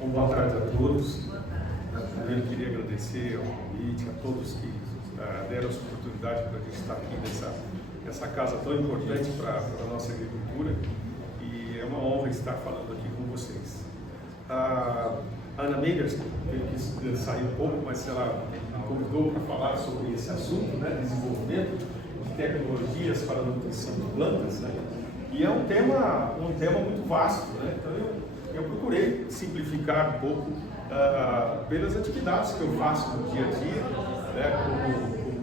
Bom, boa tarde a todos. Primeiro queria agradecer ao convite, a todos que deram essa oportunidade para a gente estar aqui nessa casa tão importante para a nossa agricultura, e é uma honra estar falando aqui com vocês. A Ana Meyers teve que sair um pouco, mas ela me convidou para falar sobre esse assunto, né, desenvolvimento de tecnologias para a nutrição de plantas, né, e é um tema muito vasto, né, então eu procurei simplificar um pouco pelas atividades que eu faço no dia a dia,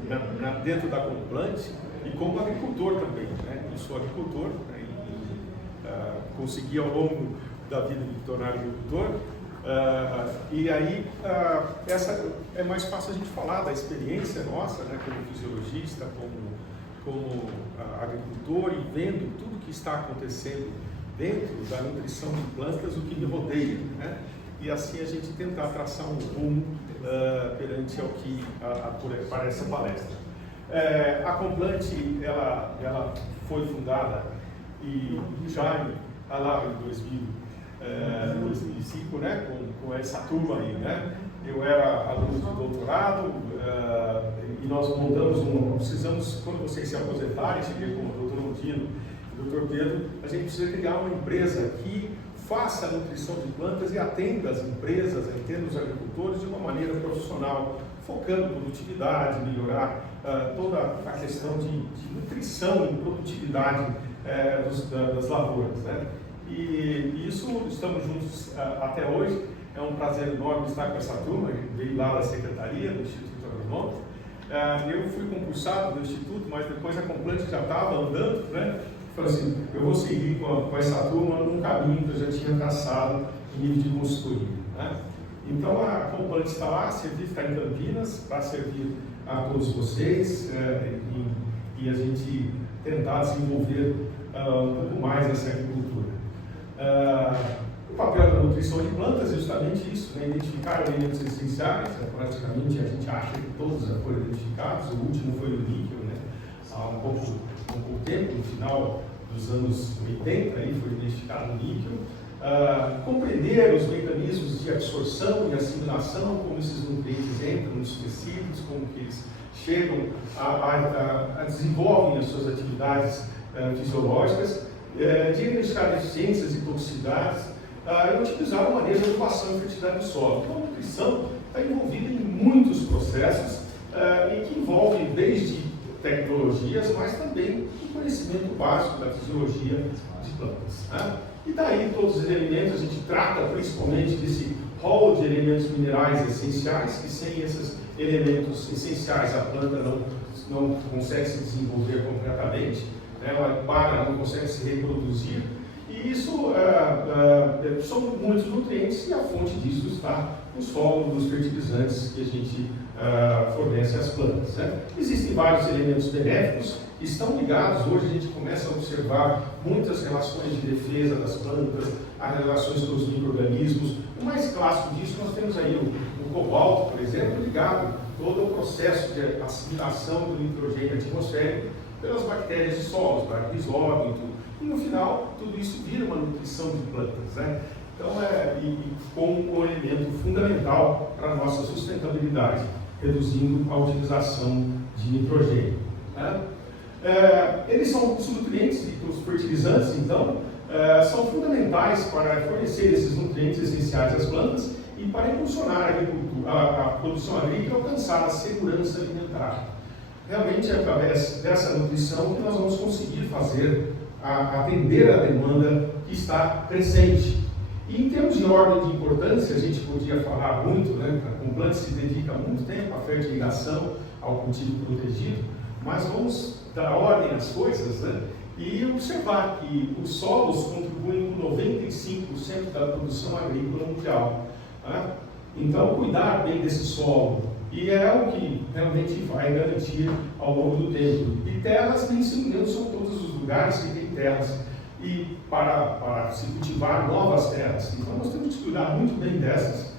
né, dentro da Complant e como agricultor também, né? Eu sou agricultor, né, e consegui ao longo da vida me tornar agricultor, e aí essa é mais fácil a gente falar da experiência nossa, né, como fisiologista, como agricultor, e vendo tudo que está acontecendo dentro da nutrição de plantas, o que me rodeia, né? E assim a gente tentar traçar um rumo perante ao que para essa palestra. A Complant, ela foi fundada já lá em 2005, né? Com essa turma aí, né? Eu era aluno de doutorado e nós montamos precisamos, quando vocês se aposentarem, cheguei com o Dr. Mondino, Dr. Pedro, a gente precisa criar uma empresa que faça a nutrição de plantas e atenda as empresas, atenda os agricultores de uma maneira profissional, focando produtividade, melhorar toda a questão de nutrição e produtividade das lavouras, né? E isso, estamos juntos até hoje. É um prazer enorme estar com essa turma, veio lá da Secretaria do Instituto Agronômico. Eu fui concursado do Instituto, mas depois a Complant já estava andando, né? Falei assim, eu vou seguir com essa turma num caminho que eu já tinha traçado em nível de consultoria, né? Então a Complant está lá, está em Campinas, para servir a todos vocês e a gente tentar desenvolver um pouco mais essa agricultura. O papel da nutrição de plantas é justamente isso, né? Identificar elementos essenciais, praticamente a gente acha que todos já foram identificados, o último foi o níquel, né? Há um pouco tempo, no final dos anos 80, aí foi identificado o níquel. Compreender os mecanismos de absorção e assimilação, como esses nutrientes entram nos tecidos, como que eles chegam desenvolvem as suas atividades fisiológicas, diagnosticar deficiências e toxicidades, e utilizar o manejo da adubação e fertilidade do solo. Então, a nutrição está envolvida em muitos processos e que envolvem desde tecnologias, mas também o conhecimento básico da fisiologia de plantas, né? E daí todos os elementos, a gente trata principalmente desse rol de elementos minerais essenciais, que sem esses elementos essenciais a planta não consegue se desenvolver completamente, né? Ela não consegue se reproduzir, e isso são muitos nutrientes, e a fonte disso está no solo, nos fertilizantes que a gente fornece às plantas, né? Existem vários elementos benéficos que estão ligados. Hoje a gente começa a observar muitas relações de defesa das plantas, as relações com os micro-organismos. O mais clássico disso, nós temos aí o cobalto, por exemplo, ligado todo o processo de assimilação do nitrogênio atmosférico pelas bactérias de solos, bacterisóbio e tudo. E no final, tudo isso vira uma nutrição de plantas, né? Então, com um elemento fundamental para a nossa sustentabilidade, reduzindo a utilização de nitrogênio, né? Eles são os nutrientes e os fertilizantes, então, são fundamentais para fornecer esses nutrientes essenciais às plantas e para impulsionar a produção agrícola e alcançar a segurança alimentar. Realmente é através dessa nutrição que nós vamos conseguir atender a demanda que está crescente. E em termos de ordem de importância, a gente podia falar muito, né? A Complant se dedica muito tempo à fertilização, ao cultivo protegido, mas vamos dar ordem às coisas, né? E observar que os solos contribuem com 95% da produção agrícola mundial, né? Então, cuidar bem desse solo, e é o que realmente vai garantir ao longo do tempo. E terras, nem são todos os lugares que tem terras, e para se cultivar novas terras. Então, nós temos que cuidar muito bem dessas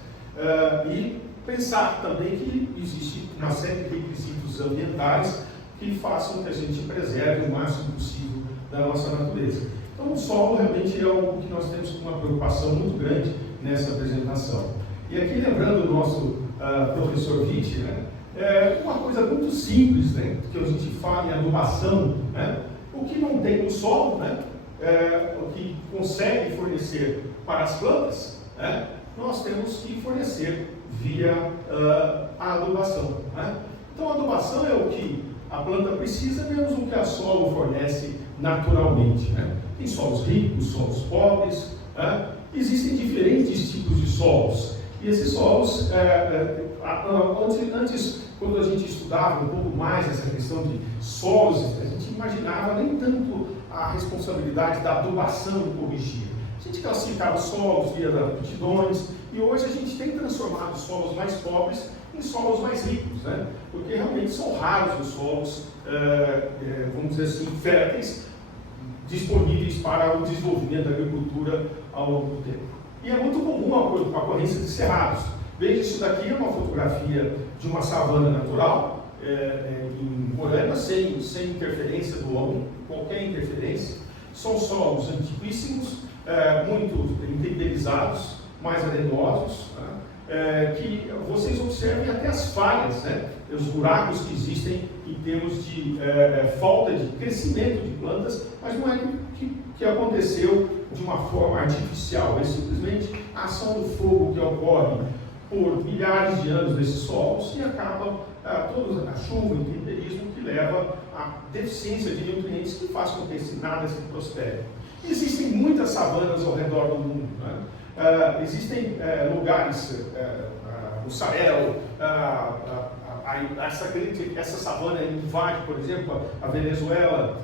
e pensar também que existe uma série de requisitos ambientais que façam que a gente preserve o máximo possível da nossa natureza. Então, o solo realmente é algo que nós temos uma preocupação muito grande nessa apresentação. E aqui, lembrando o nosso professor Witt, né, uma coisa muito simples, né, que a gente fala em adubação, né, o que não tem no solo, né, o que consegue fornecer para as plantas, né, nós temos que fornecer via a adubação. Né? Então, a adubação é o que a planta precisa, menos o que a solo fornece naturalmente. Né? Tem solos ricos, solos pobres, né? Existem diferentes tipos de solos. E esses solos, antes, quando a gente estudava um pouco mais essa questão de solos, a gente imaginava nem tanto a responsabilidade da adubação em corrigir. A gente classificava os solos via aptidões, e hoje a gente tem transformado os solos mais pobres em solos mais ricos, né? Porque realmente são raros os solos, vamos dizer assim, férteis, disponíveis para o desenvolvimento da agricultura ao longo do tempo. E é muito comum a ocorrência de cerrados. Veja, isso daqui é uma fotografia de uma savana natural, em Roraima, sem interferência do homem, qualquer interferência. São solos antiquíssimos, muito intemperizados, mais arenosos, né? Que vocês observem até as falhas, né? Os buracos que existem em termos de falta de crescimento de plantas, mas não é que aconteceu de uma forma artificial, é simplesmente a ação do fogo que ocorre por milhares de anos nesses solos e acaba toda a chuva, o intemperismo que leva à deficiência de nutrientes que faz com que nada se prospere. Existem muitas savanas ao redor do mundo, né? Existem lugares, o Sahel, essa savana invade, por exemplo, a Venezuela,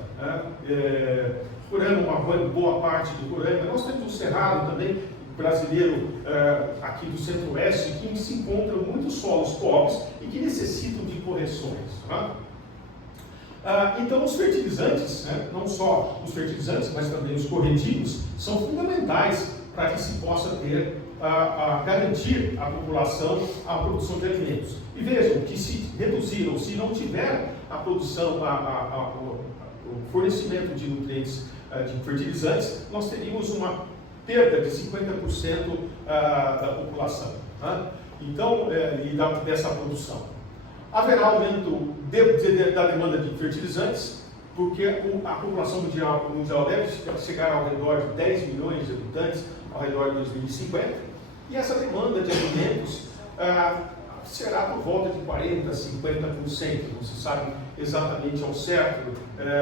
Roraima, uma boa parte do Roraima. Nós temos o Cerrado também, brasileiro, aqui do centro-oeste, que se encontram muitos solos pobres e que necessitam de correções. Né? Então, os fertilizantes, né, não só os fertilizantes, mas também os corretivos, são fundamentais para que se possa ter, garantir à população a produção de alimentos. E vejam que se reduzir ou se não tiver a produção, o fornecimento de nutrientes, de fertilizantes, nós teríamos uma perda de 50% da população, né? Então, e dessa produção. Haverá aumento da demanda de fertilizantes, porque a população mundial deve chegar ao redor de 10 milhões de habitantes ao redor de 2050, e essa demanda de alimentos será por volta de 40% a 50%, não se sabe exatamente ao certo,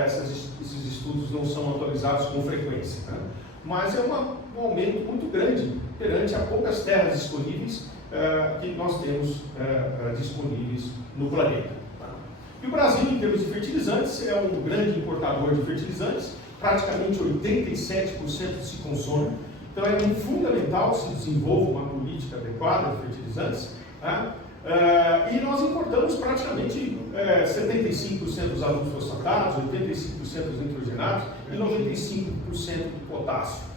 esses estudos não são atualizados com frequência, né? Mas é um aumento muito grande perante a poucas terras disponíveis que nós temos disponíveis no planeta. E o Brasil, em termos de fertilizantes, é um grande importador de fertilizantes, praticamente 87% se consome. Então é fundamental que se desenvolva uma política adequada de fertilizantes, tá? E nós importamos praticamente 75% dos adubos fosfatados, 85% dos nitrogenados e 95% do potássio.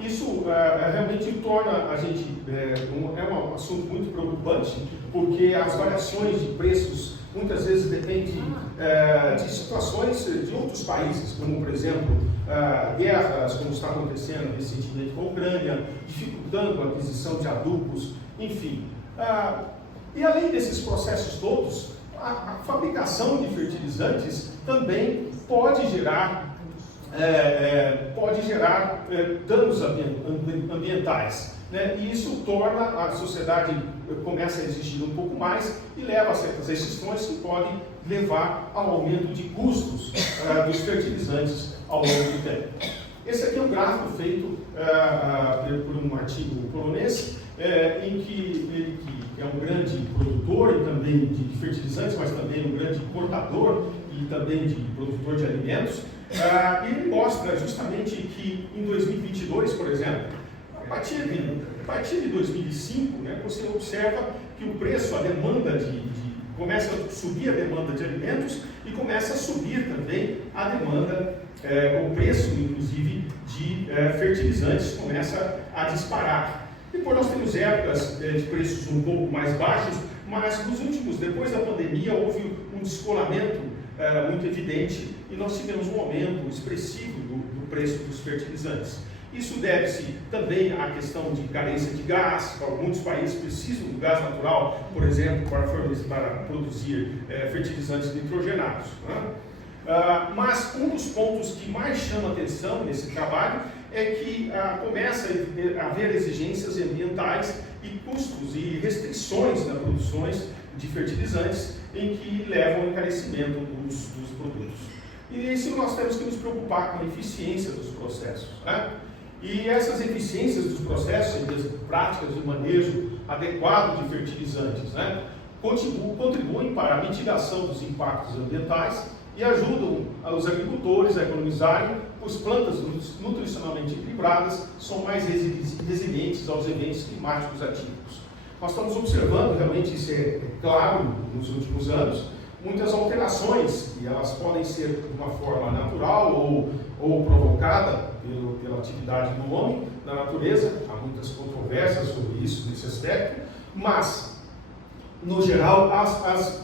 Isso realmente torna a gente, é um assunto muito preocupante, porque as variações de preços muitas vezes dependem de situações de outros países, como por exemplo guerras, como está acontecendo recentemente com a Ucrânia, dificultando a aquisição de adubos, enfim. E além desses processos todos, a fabricação de fertilizantes também pode gerar danos ambientais, né? E isso torna a sociedade, começa a exigir um pouco mais e leva a certas restrições que podem levar ao aumento de custos dos fertilizantes ao longo do tempo. Esse aqui é um gráfico feito por um artigo polonês, em que ele que é um grande produtor e também de fertilizantes, mas também um grande importador e também de produtor de alimentos. Ele mostra justamente que em 2022, por exemplo, a partir de 2005, né, você observa que o preço, a demanda começa a subir a demanda de alimentos e começa a subir também a demanda, o preço, inclusive, de fertilizantes começa a disparar. Depois nós temos épocas de preços um pouco mais baixos, mas depois da pandemia, houve um descolamento muito evidente e nós tivemos um aumento expressivo do preço dos fertilizantes. Isso deve-se também à questão de carência de gás. Muitos países precisam do gás natural, por exemplo, para produzir fertilizantes nitrogenados, né? Mas um dos pontos que mais chama atenção nesse trabalho é que começa a haver exigências ambientais e custos e restrições nas produções de fertilizantes em que levam ao encarecimento dos produtos. E isso nós temos que nos preocupar com a eficiência dos processos, né? E essas eficiências dos processos, práticas de manejo adequado de fertilizantes, né, contribuem para a mitigação dos impactos ambientais e ajudam os agricultores a economizarem, pois plantas nutricionalmente equilibradas são mais resilientes aos eventos climáticos atípicos. Nós estamos observando, realmente isso é claro nos últimos anos, muitas alterações, e elas podem ser de uma forma natural ou provocada pela atividade do homem na natureza. Há muitas controvérsias sobre isso, nesse aspecto, mas no geral,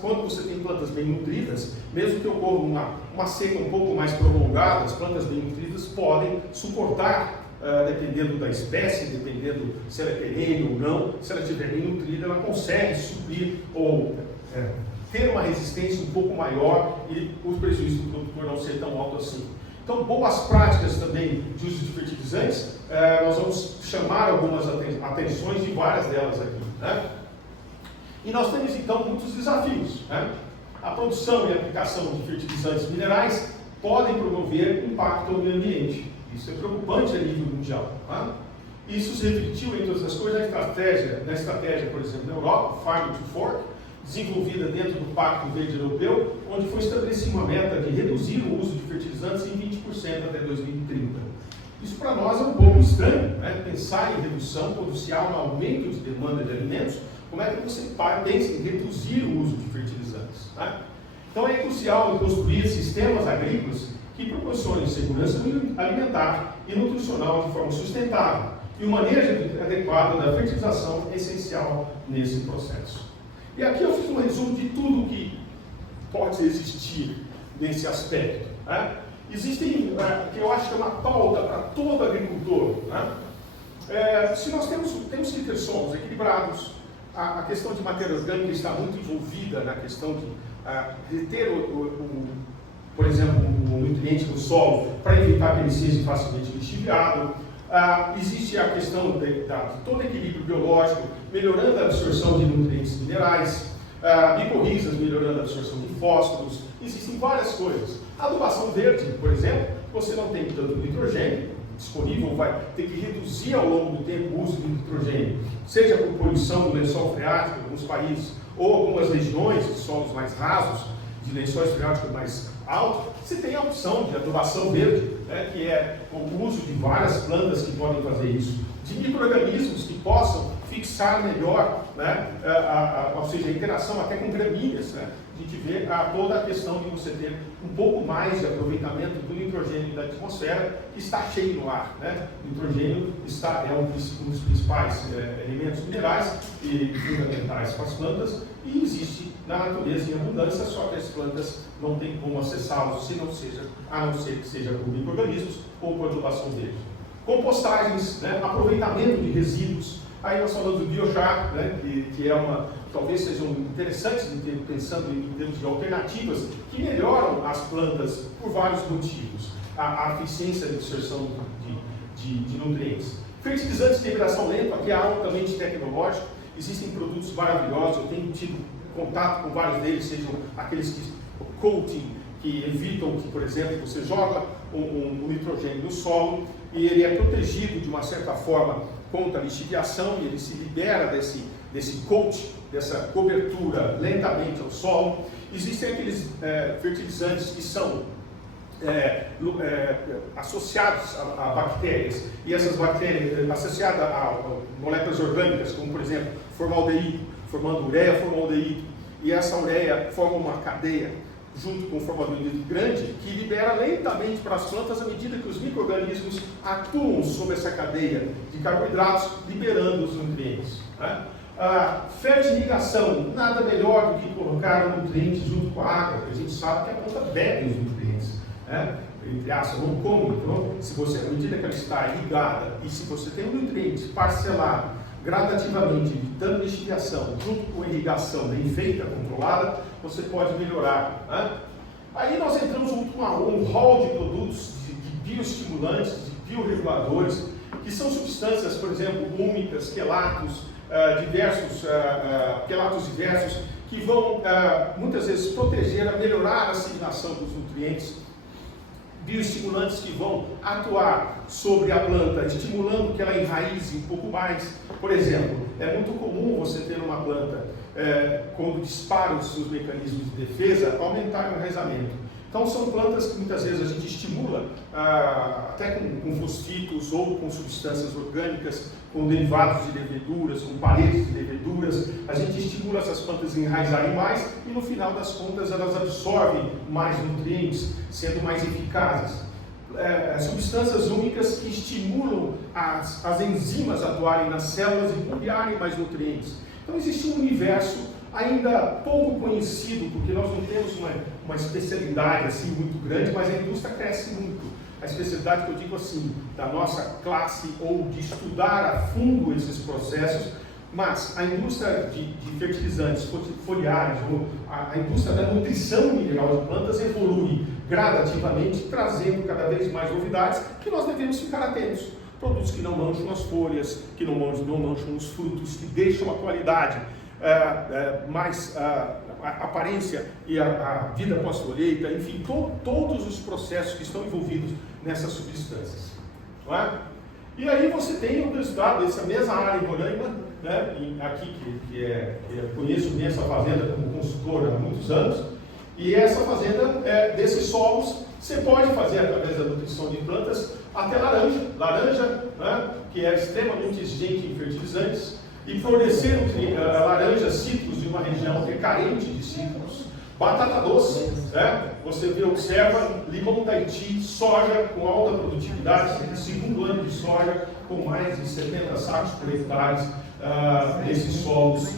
quando você tem plantas bem nutridas, mesmo que ocorra uma seca um pouco mais prolongada, as plantas bem nutridas podem suportar, dependendo da espécie, dependendo se ela é perene ou não, se ela estiver bem nutrida, ela consegue suprir ou ter uma resistência um pouco maior e o prejuízo do produtor não ser tão alto assim. Então, boas práticas também de uso de fertilizantes, nós vamos chamar algumas atenções de várias delas aqui, né? E nós temos então muitos desafios, né? A produção e a aplicação de fertilizantes minerais podem promover impacto ao meio ambiente. Isso é preocupante a nível mundial, né? Isso se refletiu, entre outras coisas, na estratégia, por exemplo, na Europa, Farm to Fork, desenvolvida dentro do Pacto Verde Europeu, onde foi estabelecida uma meta de reduzir o uso de fertilizantes em 20% até 2030. Isso para nós é um pouco estranho, né? Pensar em redução quando se há um aumento de demanda de alimentos. Como é que você pensa em reduzir o uso de fertilizantes, né? Então é crucial construir sistemas agrícolas que proporcionem segurança alimentar e nutricional de forma sustentável. E o manejo adequado da fertilização é essencial nesse processo. E aqui eu fiz um resumo de tudo que pode existir nesse aspecto, né? Existem, que eu acho que é uma pauta para todo agricultor, né? Se nós temos que ter solos equilibrados, a questão de matéria orgânica está muito envolvida na questão de reter, por exemplo, o nutriente no solo para evitar que ele seja facilmente lixiviado. Existe a questão de todo equilíbrio biológico, melhorando a absorção de nutrientes minerais, micorrizas melhorando a absorção de fósforos. Existem várias coisas. A adubação verde, por exemplo, você não tem tanto nitrogênio disponível, vai ter que reduzir ao longo do tempo o uso de nitrogênio, seja por poluição do lençol freático em alguns países, ou algumas regiões de solos mais rasos, de lençóis freáticos mais altos. Você tem a opção de adubação verde, né, que é o uso de várias plantas que podem fazer isso, de micro-organismos que possam fixar melhor, né, ou seja, a interação até com gramíneas, né? A gente vê toda a questão de você ter um pouco mais de aproveitamento do nitrogênio da atmosfera, que está cheio no ar, né? O nitrogênio é um dos principais elementos minerais e fundamentais para as plantas, e existe na natureza em abundância, só que as plantas não têm como acessá-los, a não ser que seja por micro-organismos ou por adubação verde. Compostagens, né? Aproveitamento de resíduos. Aí nós falamos do biochar, né? que talvez sejam interessantes pensando em termos de alternativas que melhoram as plantas por vários motivos. A eficiência de absorção de nutrientes. Fertilizantes de degradação lenta, que é altamente tecnológico. Existem produtos maravilhosos, eu tenho tido contato com vários deles, sejam aqueles que coating, que evitam que, por exemplo, você joga um nitrogênio no solo e ele é protegido de uma certa forma contra a lixiviação e ele se libera desse coat, dessa cobertura lentamente ao solo. Existem aqueles fertilizantes que são associados a bactérias, e essas bactérias associadas a moléculas orgânicas, como por exemplo formaldeído, formando ureia, formaldeído, e essa ureia forma uma cadeia junto com o formaldeído grande, que libera lentamente para as plantas à medida que os micro-organismos atuam sobre essa cadeia de carboidratos, liberando os nutrientes, né? Fertirrigação, nada melhor do que colocar o nutriente junto com a água, porque a gente sabe que a planta bebe os nutrientes, né? entre aspas, não come. Então, se você, à medida que ela está irrigada e se você tem um nutriente parcelado gradativamente, evitando lixiviação, junto com a irrigação bem feita, controlada, você pode melhorar. Né? Aí nós entramos um rol de produtos, de bioestimulantes, de bioreguladores, que são substâncias, por exemplo, úmicas, quelatos, quelatos diversos, que vão muitas vezes proteger, melhorar a assimilação dos nutrientes, bioestimulantes que vão atuar sobre a planta, estimulando que ela enraize um pouco mais. Por exemplo, é muito comum você ter uma planta, quando dispara os seus mecanismos de defesa, aumentar o enraizamento. Então são plantas que muitas vezes a gente estimula, até com fosfitos ou com substâncias orgânicas, com derivados de leveduras, com paredes de leveduras. A gente estimula essas plantas a enraizarem mais e no final das contas elas absorvem mais nutrientes, sendo mais eficazes. Substâncias úmicas que estimulam as enzimas a atuarem nas células e bombearem mais nutrientes. Então existe um universo ainda pouco conhecido, porque nós não temos uma especialidade assim muito grande, mas a indústria cresce muito. A especialidade que eu digo assim, da nossa classe, ou de estudar a fundo esses processos, mas a indústria de fertilizantes foliares, ou a indústria da nutrição mineral de plantas evolui gradativamente, trazendo cada vez mais novidades que nós devemos ficar atentos. Produtos que não mancham as folhas, que não mancham os frutos, que deixam a qualidade mais aparência e a vida pós-colheita, enfim, todos os processos que estão envolvidos nessas substâncias. Não é? E aí você tem o resultado dessa mesma área em Roraima, né, aqui que eu conheço bem essa fazenda como consultor há muitos anos, e essa fazenda desses solos você pode fazer através da nutrição de plantas até laranja, né, que é extremamente exigente em fertilizantes, e fornecer laranjas, citros de uma região que é carente de citros, batata doce, né? Você observa limão Tahiti, soja com alta produtividade, segundo ano de soja, com mais de 70 sacos por hectare nesses solos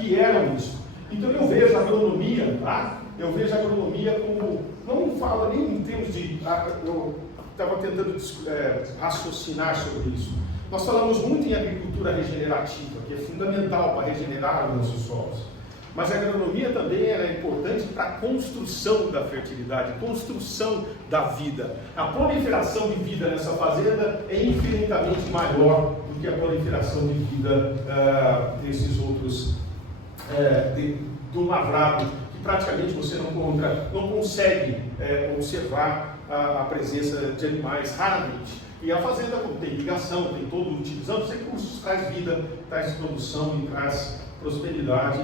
que eram isso. Então eu vejo a agronomia, tá? Eu vejo a agronomia como, não falo nem em termos de, eu estava tentando raciocinar sobre isso. Nós falamos muito em agricultura regenerativa, que é fundamental para regenerar os nossos solos. Mas a agronomia também é importante para a construção da fertilidade, construção da vida. A proliferação de vida nessa fazenda é infinitamente maior do que a proliferação de vida desses outros, do lavrado, que praticamente você não consegue observar a presença de animais raramente. E a fazenda, como tem irrigação, tem todo utilizando os recursos, traz vida, traz produção e traz prosperidade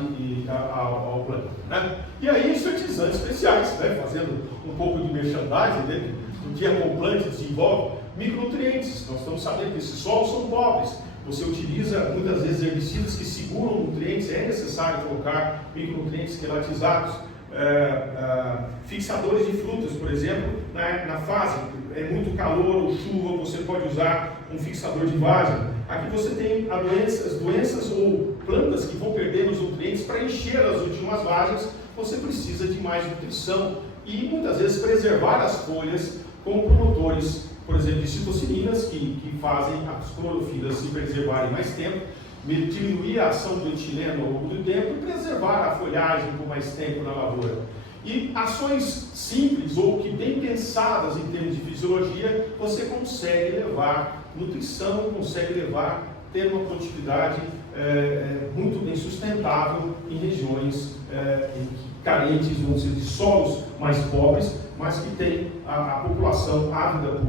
ao planeta. Né? E aí os fertilizantes especiais, né? Fazendo um pouco de merchandising, né? O que a Complant desenvolve, micronutrientes. Nós estamos sabendo que esses solos são pobres. Você utiliza muitas vezes herbicidas que seguram nutrientes, é necessário colocar micronutrientes quelatizados. Fixadores de frutas, por exemplo, na fase, é muito calor ou chuva, você pode usar um fixador de vagem. Aqui você tem doenças ou plantas que vão perder os nutrientes. Para encher as últimas vagens, você precisa de mais nutrição e muitas vezes preservar as folhas com promotores, por exemplo, de citocininas que fazem as clorofilas se preservarem mais tempo, diminuir a ação do etileno ao longo do tempo e preservar a folhagem por mais tempo na lavoura. E ações simples ou que bem pensadas em termos de fisiologia, você consegue levar nutrição, consegue ter uma produtividade muito bem sustentável em regiões carentes, vamos dizer, de solos mais pobres, mas que tem a população ávida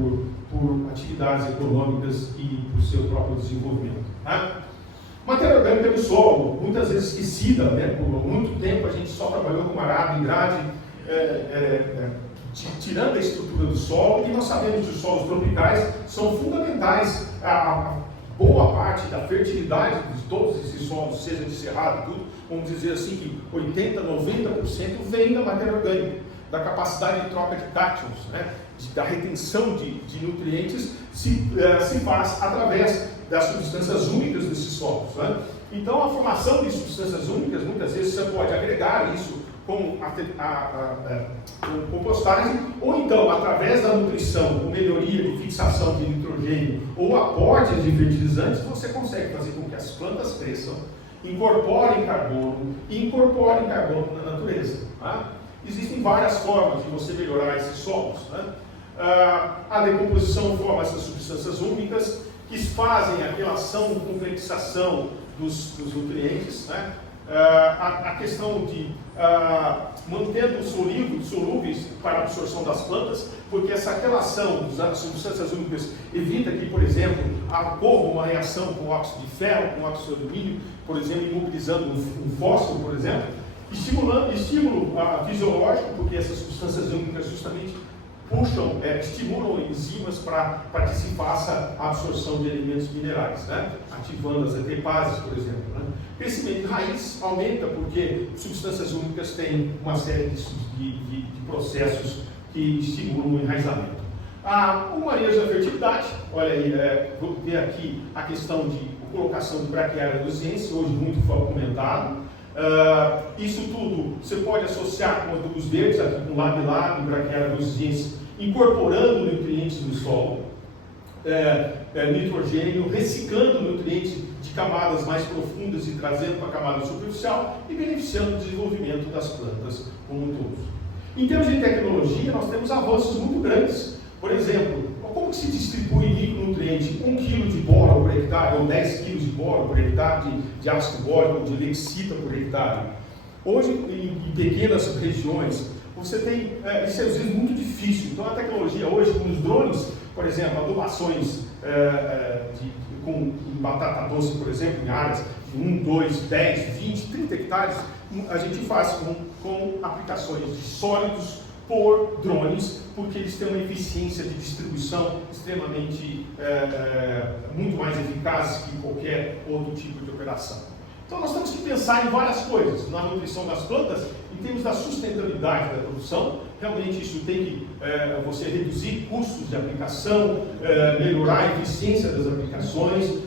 por atividades econômicas e por seu próprio desenvolvimento. Tá? Matéria orgânica do solo, muitas vezes esquecida, né? Por muito tempo a gente só trabalhou com arado e grade, tirando a estrutura do solo, e nós sabemos que os solos tropicais são fundamentais, a boa parte da fertilidade de todos esses solos, seja de cerrado, tudo, vamos dizer assim que 80%, 90% vem da matéria orgânica, da capacidade de troca de cátions, né? Da retenção de nutrientes se faz através das substâncias úmicas desses solos. Né? Então, a formação de substâncias úmicas, muitas vezes você pode agregar isso com compostagem, ou então, através da nutrição, com melhoria de fixação de nitrogênio ou aportes de fertilizantes, você consegue fazer com que as plantas cresçam, incorporem carbono e incorporem carbono na natureza. Tá? Existem várias formas de você melhorar esses solos. Né? A decomposição forma essas substâncias úmicas que fazem a relação com fixação dos nutrientes. Né? A questão de mantendo solúveis para a absorção das plantas, porque essa relação das substâncias úmicas evita que, por exemplo, ocorra uma reação com óxido de ferro, com óxido de alumínio, por exemplo, imobilizando um fósforo, por exemplo, estímulo fisiológico, porque essas substâncias úmicas justamente estimulam enzimas para que se faça a absorção de elementos minerais, né? Ativando as etapases, por exemplo. Né? Crescimento de raiz aumenta porque substâncias úmicas têm uma série de processos que estimulam o enraizamento. O manejo da fertilidade, olha aí, vou ver aqui a questão de colocação de braquiária luziensis, hoje muito comentado. Isso tudo você pode associar com adubos verdes, aqui com Lab e braquiária luziensis, incorporando nutrientes do solo, nitrogênio, reciclando nutrientes de camadas mais profundas e trazendo para a camada superficial e beneficiando o desenvolvimento das plantas como um todo. Em termos de tecnologia, nós temos avanços muito grandes. Por exemplo, como que se distribui micronutriente? 1 kg de boro por hectare ou 10 kg de boro por hectare, de ácido bórico ou de lexita por hectare? Hoje, em pequenas regiões, você tem, isso é às vezes muito difícil. Então a tecnologia hoje, com os drones, por exemplo, adubações com batata doce, por exemplo, em áreas de 1, 2, 10, 20, 30 hectares, a gente faz com aplicações de sólidos por drones, porque eles têm uma eficiência de distribuição extremamente, muito mais eficaz que qualquer outro tipo de operação. Então nós temos que pensar em várias coisas, na nutrição das plantas, em termos da sustentabilidade da produção. Realmente isso tem que você reduzir custos de aplicação, melhorar a eficiência das aplicações,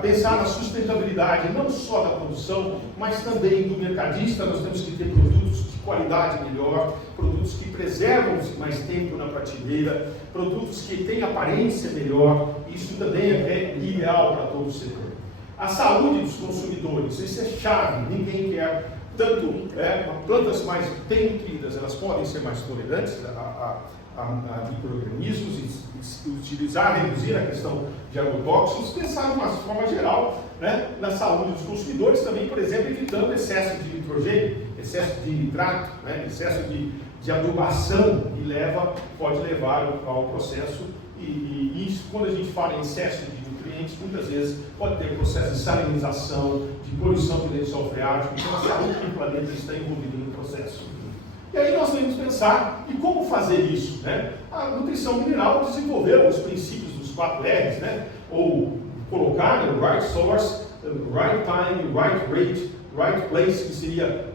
pensar na sustentabilidade não só da produção, mas também do mercadista. Nós temos que ter produtos de qualidade melhor, produtos que preservam mais tempo na prateleira, produtos que têm aparência melhor. Isso também é ideal para todo o setor. A saúde dos consumidores, isso é chave. Ninguém quer tanto plantas mais bem nutridas, elas podem ser mais tolerantes a micro-organismos, reduzir a questão de agrotóxicos, pensar de uma forma geral, né, na saúde dos consumidores também, por exemplo, evitando excesso de nitrogênio, excesso de nitrato, né, excesso de adubação, que pode levar ao processo, e isso, quando a gente fala em excesso de nutrientes, muitas vezes pode ter processo de salinização, de poluição de lençol freático, então a saúde do planeta está envolvida no processo. E aí nós devemos pensar em como fazer isso, né? A nutrição mineral desenvolveu os princípios dos 4 R's, né? Ou colocar o right source, right time, right rate, right place, que seria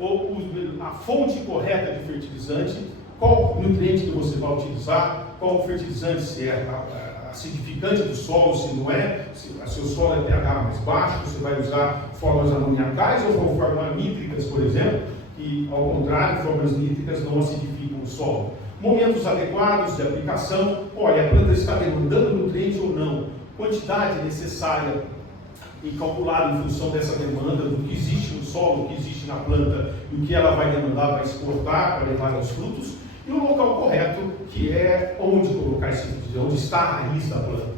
a fonte correta de fertilizante, qual nutriente que você vai utilizar, qual fertilizante, se é acidificante do solo, se não é, se o seu solo é pH mais baixo, você vai usar formas amoniacais ou formas nítricas, por exemplo, que, ao contrário, formas nítricas não acidificam o solo. Momentos adequados de aplicação, olha, a planta está demandando nutriente ou não, quantidade necessária e calculada em função dessa demanda, do que existe no solo, o que existe na planta e o que ela vai demandar para exportar, para levar aos frutos, e o local correto, que é onde colocar esse fertilizante, onde está a raiz da planta,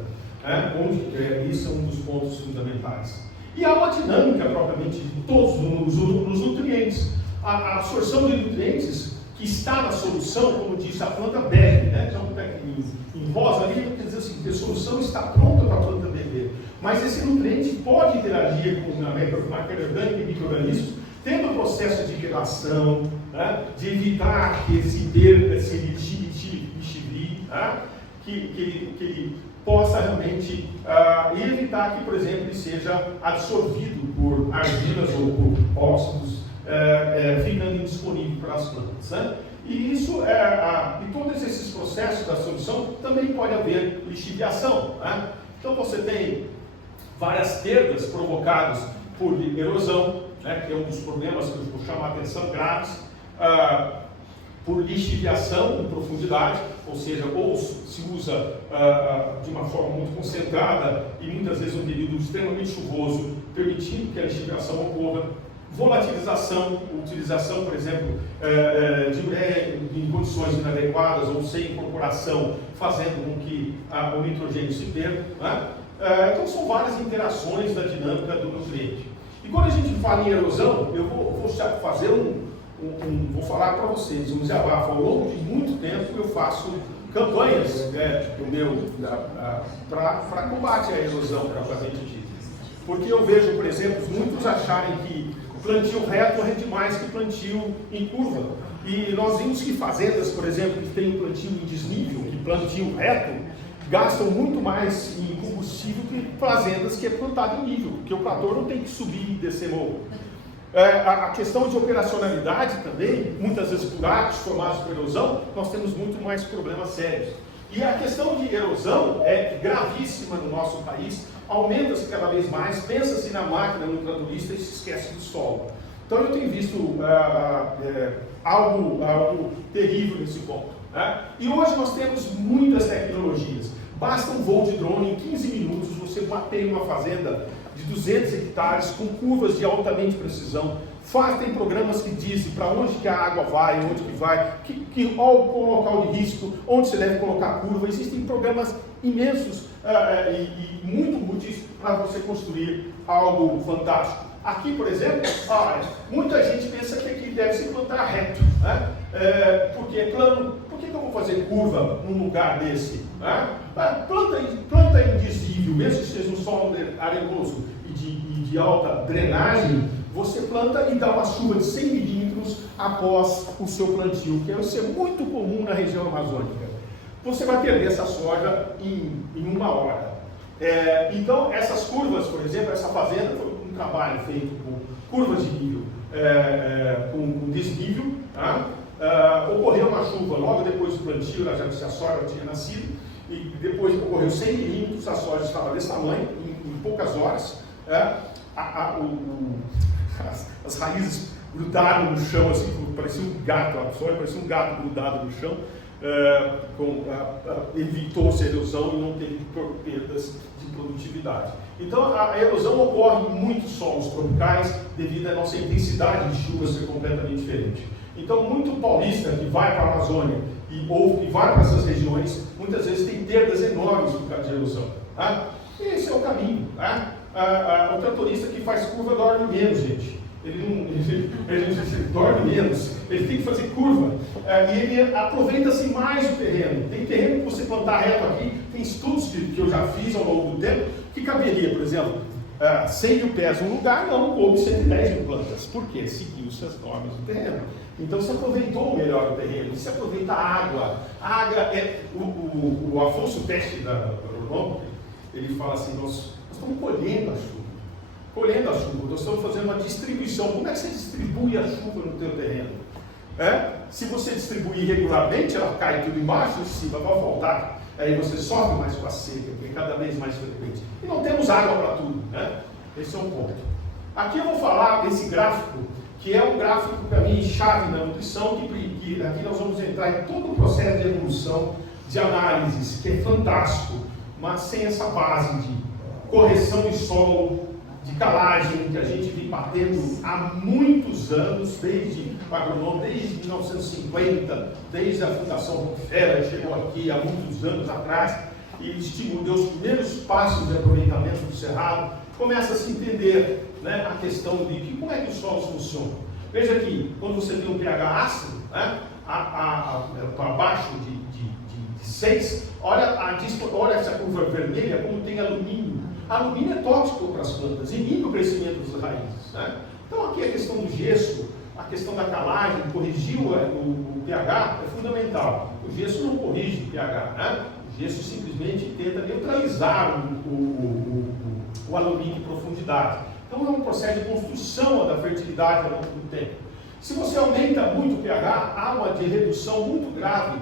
isso é um dos pontos fundamentais. E há uma dinâmica propriamente de todos os nutrientes. A absorção de nutrientes que está na solução, como disse, a planta bebe, né? Então, em rosa ali, quer dizer assim, que a solução está pronta para a planta beber. Mas esse nutriente pode interagir com a matéria orgânica e micro-organismos, tendo o processo de relação, né? De evitar que se perca esse lixivi, né? que ele possa realmente e evitar que, por exemplo, ele seja absorvido por argilas ou por óxidos, ficando indisponível para as plantas. Né? E isso e todos esses processos da solução também pode haver lixiviação. Né? Então você tem várias perdas provocadas por erosão, né, que é um dos problemas que eu vou chamar a atenção graves, por lixiviação em profundidade, ou seja, ou se usa de uma forma muito concentrada e muitas vezes um período extremamente chuvoso, permitindo que a lixiviação ocorra. Volatilização, utilização, por exemplo, de ureia em condições inadequadas ou sem incorporação, fazendo com que o nitrogênio se perca. Né? Então são várias interações da dinâmica do nutriente. E quando a gente fala em erosão, eu vou fazer vou falar para vocês, um desabafo. Ao longo de muito tempo eu faço campanhas para combate à erosão, propriamente dita. Porque eu vejo, por exemplo, muitos acharem que plantio reto rende mais que plantio em curva. E nós vimos que fazendas, por exemplo, que tem plantio em desnível, que plantio reto, gastam muito mais em combustível que fazendas que é plantado em nível, porque o trator não tem que subir e descer morro. A questão de operacionalidade também, muitas vezes buracos formados por erosão, nós temos muito mais problemas sérios. E a questão de erosão é gravíssima no nosso país, aumenta-se cada vez mais, pensa-se na máquina, no tratorista e se esquece do solo. Então eu tenho visto algo terrível nesse ponto. Né? E hoje nós temos muitas tecnologias. Basta um voo de drone, em 15 minutos você mapeia uma fazenda de 200 hectares com curvas de altamente precisão. Tem programas que dizem para onde que a água vai, onde que vai, qual o local de risco, onde você deve colocar a curva. Existem programas imensos e muito úteis para você construir algo fantástico. Aqui, por exemplo, muita gente pensa que aqui deve se plantar reto, né? Porque é plano. Por que eu vou fazer curva num lugar desse? Né? Planta em desnível, mesmo que seja um solo arenoso e de alta drenagem, você planta e dá uma chuva de 100 milímetros após o seu plantio, que isso é muito comum na região amazônica. Você vai perder essa soja em 1 hora. Então, essas curvas, por exemplo, essa fazenda foi um trabalho feito com curvas de nível, com desnível. Tá? Ocorreu uma chuva logo depois do plantio, a soja tinha nascido, e depois ocorreu 100 milímetros, a soja estava desse tamanho, em poucas horas. As raízes grudaram no chão, assim, parecia um gato, a soja parecia um gato grudado no chão, evitou-se a erosão e não teve perdas de produtividade. Então a erosão ocorre em muitos solos tropicais devido à nossa intensidade de chuva ser completamente diferente. Então muito paulista que vai para a Amazônia ou que vai para essas regiões, muitas vezes tem perdas enormes por causa de erosão. Tá? Esse é o caminho. Tá? O tratorista que faz curva dorme menos, gente. Ele dorme menos, ele tem que fazer curva, e ele aproveita-se mais o terreno. Tem terreno que você plantar reto aqui, tem estudos que eu já fiz ao longo do tempo, que caberia, por exemplo, 100 mil pés num lugar, não coube 110 mil plantas. Por quê? Seguiu-se as normas do terreno. Então se aproveitou melhor o terreno, se aproveita a água. A água o Afonso Teste da Agronomia, ele fala assim, nós estamos colhendo a chuva. Nós estamos fazendo uma distribuição. Como é que você distribui a chuva no teu terreno? Se você distribuir regularmente, ela cai tudo embaixo e em cima vai voltar. Aí você sofre mais com a seca, que é cada vez mais frequente. E não temos água para tudo, né? Esse é um ponto. Aqui eu vou falar desse gráfico, que é um gráfico para mim chave na nutrição, que aqui nós vamos entrar em todo o processo de evolução, de análises, que é fantástico, mas sem essa base de correção de solo, de calagem, que a gente vem batendo há muitos anos, desde o agronômico, desde 1950, desde a Fundação Rockefeller, chegou aqui há muitos anos atrás, e deu os primeiros passos de aproveitamento do cerrado. Começa a se entender, né, a questão de como é que os solos funcionam. Veja aqui, quando você tem um pH ácido, né, para baixo de 6, olha essa curva vermelha, como tem alumínio. Alumínio é tóxico para as plantas, inibe o crescimento das raízes. Né? Então aqui a questão do gesso, a questão da calagem, corrigir o pH é fundamental. O gesso não corrige o pH, né? O gesso simplesmente tenta neutralizar o alumínio em profundidade. Então é um processo de construção da fertilidade ao longo do tempo. Se você aumenta muito o pH, há uma redução muito grave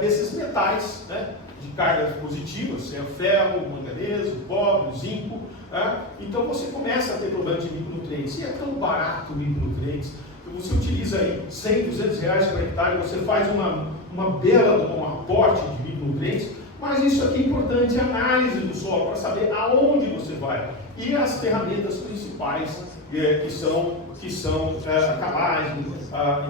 desses metais, né? De cargas positivas, ferro, manganês, cobre, zinco. Então você começa a ter problema de micronutrientes. E é tão barato micronutrientes. você utiliza aí 100, 200 reais por hectare, você faz uma bela um aporte de micronutrientes, mas isso aqui é importante, análise do solo, para saber aonde você vai. E as ferramentas principais, que são a calagem,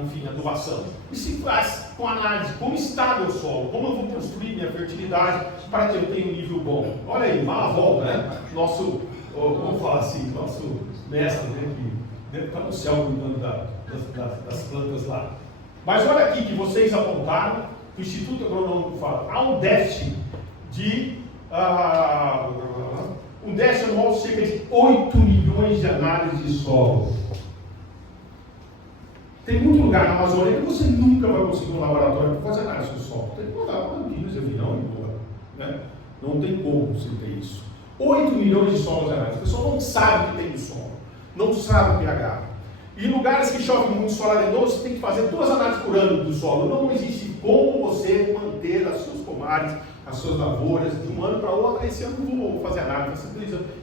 enfim, a adubação. E se faz com análise, como está meu solo, como eu vou construir minha fertilidade para que eu tenha um nível bom. Olha aí, Malavolta, né? Nosso, vamos falar assim, nosso mestre, né, que está no céu cuidando das plantas lá. Mas olha aqui que vocês apontaram, que o Instituto Agronômico fala, há um déficit um déficit anual de cerca de 8 milhões de análises de solo. Tem muito lugar na Amazônia que você nunca vai conseguir um laboratório para fazer análise do solo. Tem que mandar para Campinas, Avião e boa, né? Não tem como você ter isso. 8 milhões de solos de análise. O pessoal não sabe o que tem no solo, não sabe o pH. E em lugares que chove muito solo arenoso, você tem que fazer 2 análises por ano do solo. Não existe como você manter as suas pomares, as suas lavouras, de um ano para outro. Esse ano não vou fazer análise.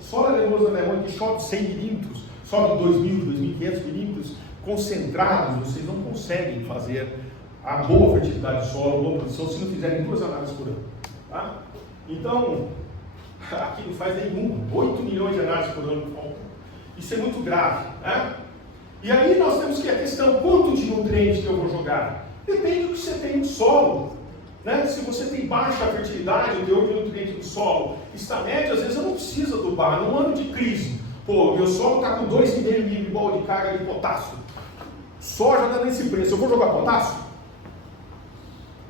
Solo arenoso na Alemanha que chove 100 milímetros, sobe 2.000, 2.500 milímetros concentrados, vocês não conseguem fazer a boa fertilidade do solo, a boa produção, se não fizerem 2 análises por ano. Tá? Então, aqui não faz nenhum. 8 milhões de análises por ano faltam. Isso é muito grave. Né? E aí nós temos que a questão, quanto de nutrientes que eu vou jogar? Depende do que você tem no solo. Né? Se você tem baixa fertilidade, o teor de nutrientes do solo está médio, às vezes eu não preciso adubar. Num ano de crise, pô, meu solo está com 2,5 milímetros de carga de potássio. Soja está nesse preço, eu vou jogar potássio?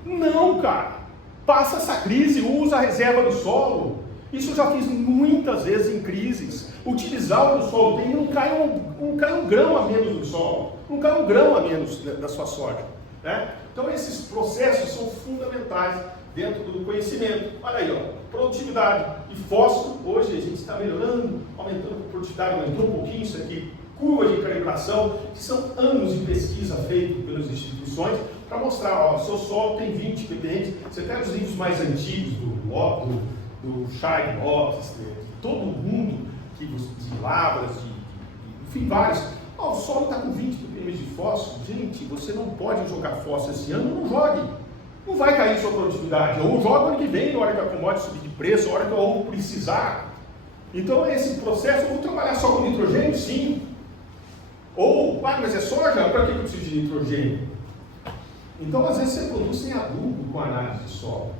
Não, cara. Passa essa crise, usa a reserva do solo. Isso eu já fiz muitas vezes em crises. Utilizar o que o solo tem, não cai um grão a menos do solo. Não cai um grão a menos da sua soja. Né? Então esses processos são fundamentais dentro do conhecimento. Olha aí, ó, produtividade e fósforo. Hoje a gente está melhorando, aumentando a produtividade, aumentou um pouquinho isso aqui. Curva de calibração, que são anos de pesquisa feita pelas instituições, para mostrar, ó, seu solo tem 20 ppm. Você pega os livros mais antigos do Shine Lopes, de todo mundo, de Lavras, enfim, vários. Ó, o solo está com 20 ppm de fósforo. Gente, você não pode jogar fósforo esse ano, não jogue. Não vai cair sua produtividade. Ou joga ano que vem, na hora que a commodity subir de preço, na hora que eu precisar. Então, esse processo, eu vou trabalhar só com nitrogênio? Sim. Ou, mas é soja? Para que eu preciso de nitrogênio? Então, às vezes, você produz sem adubo com análise de solo.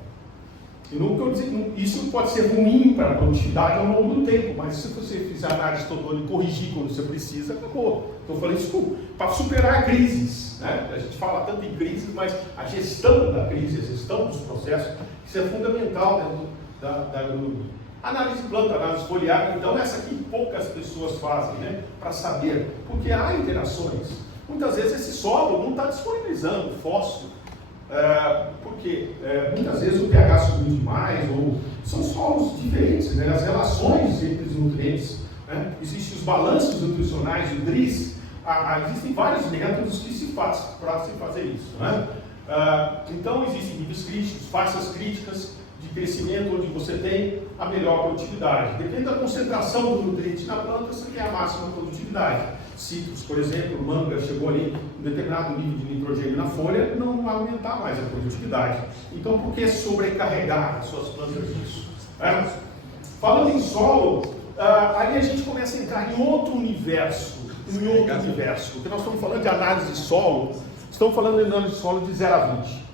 E não estou dizendo, isso pode ser ruim para a produtividade ao longo do tempo, mas se você fizer análise todo ano e corrigir quando você precisa, acabou. Então, eu falei isso para superar crises. Né? A gente fala tanto em crises, mas a gestão da crise, a gestão dos processos, isso é fundamental dentro da agronomia. Análise de planta, análise foliar, então essa aqui poucas pessoas fazem, né, para saber, porque há interações. Muitas vezes esse solo não está disponibilizando fósforo, porque muitas vezes o pH subiu demais, ou são solos diferentes, né, as relações entre os nutrientes, né, existem os balanços nutricionais, o DRIS, existem vários métodos que se faz para se fazer isso. Né? Então existem níveis críticos, faixas críticas, de crescimento, onde você tem a melhor produtividade. Depende da concentração do nutriente na planta, você tem a máxima produtividade. Citros, por exemplo, manga chegou ali um determinado nível de nitrogênio na folha, não vai aumentar mais a produtividade. Então, por que sobrecarregar as suas plantas disso? Falando em solo, aí a gente começa a entrar em outro universo, porque nós estamos falando de análise de solo, estamos falando de análise de solo de 0 a 20.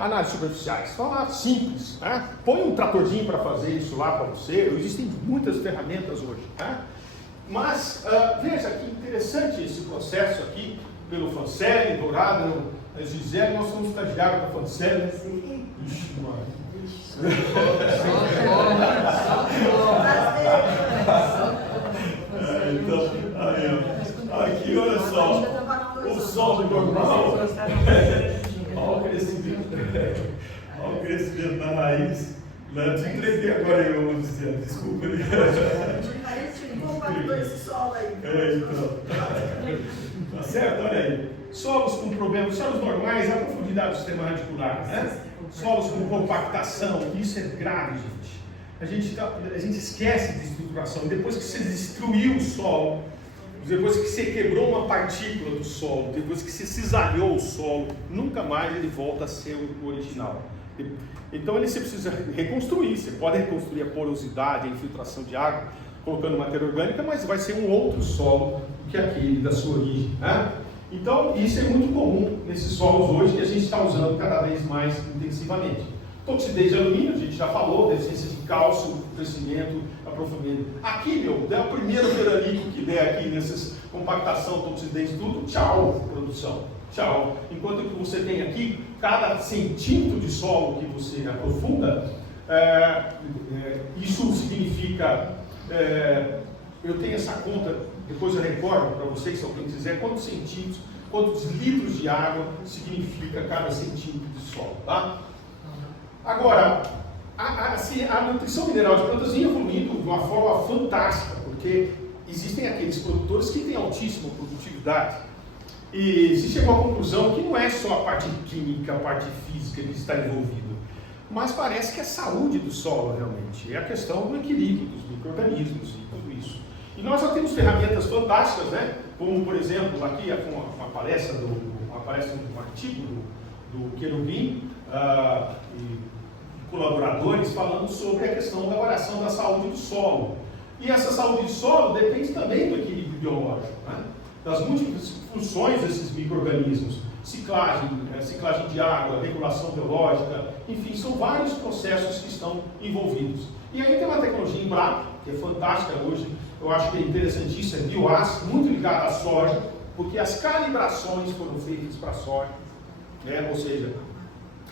Análises superficiais, são simples. Põe um tratorzinho para fazer isso lá para você. Existem muitas ferramentas hoje. Mas veja que interessante esse processo aqui, pelo Fancelli, Dourado, Gisele. Nós somos estagiários da Fancelli. Ixi, mano. Então, aqui, olha só, o sol do normal. Olha o crescimento da raiz. Não te entreguei agora aí, Luciano. Desculpa. Esse solo aí. Tá certo? Olha aí. Solos com problemas, solos normais, a profundidade do sistema radicular, né? Solos com compactação, isso é grave, gente. A gente esquece de estruturação. Depois que você destruiu o solo, depois que você quebrou uma partícula do solo, depois que você cisalhou o solo, nunca mais ele volta a ser o original. Então você precisa reconstruir, você pode reconstruir a porosidade, a infiltração de água, colocando matéria orgânica, mas vai ser um outro solo do que aquele da sua origem, né? Então isso é muito comum nesses solos hoje que a gente está usando cada vez mais intensivamente. Toxidez de alumínio, a gente já falou, deficiência de cálcio, crescimento, aprofundamento. Aqui, é o primeiro veranico que der aqui nessas compactação, toxidez, tudo, tchau, produção, tchau. Enquanto que você tem aqui, cada centímetro de solo que você aprofunda, isso significa, eu tenho essa conta, depois eu recordo para vocês, se alguém quiser, quantos centímetros, quantos litros de água significa cada centímetro de solo, tá? Agora, a nutrição mineral de plantas vem evoluindo de uma forma fantástica, porque existem aqueles produtores que têm altíssima produtividade e se chegou à conclusão que não é só a parte química, a parte física que está envolvida, mas parece que é a saúde do solo realmente, é a questão do equilíbrio dos micro-organismos e tudo isso. E nós já temos ferramentas fantásticas, né? Como, por exemplo, aqui com uma palestra, um artigo do Querubim e colaboradores falando sobre a questão da avaliação da saúde do solo. E essa saúde do solo depende também do equilíbrio biológico, né? Das múltiplas funções desses micro-organismos, ciclagem de água, regulação biológica, enfim, são vários processos que estão envolvidos. E aí tem uma tecnologia Embrapa, que é fantástica hoje, eu acho que é interessantíssima, é bioácido, muito ligado à soja, porque as calibrações foram feitas para a soja, né? Ou seja,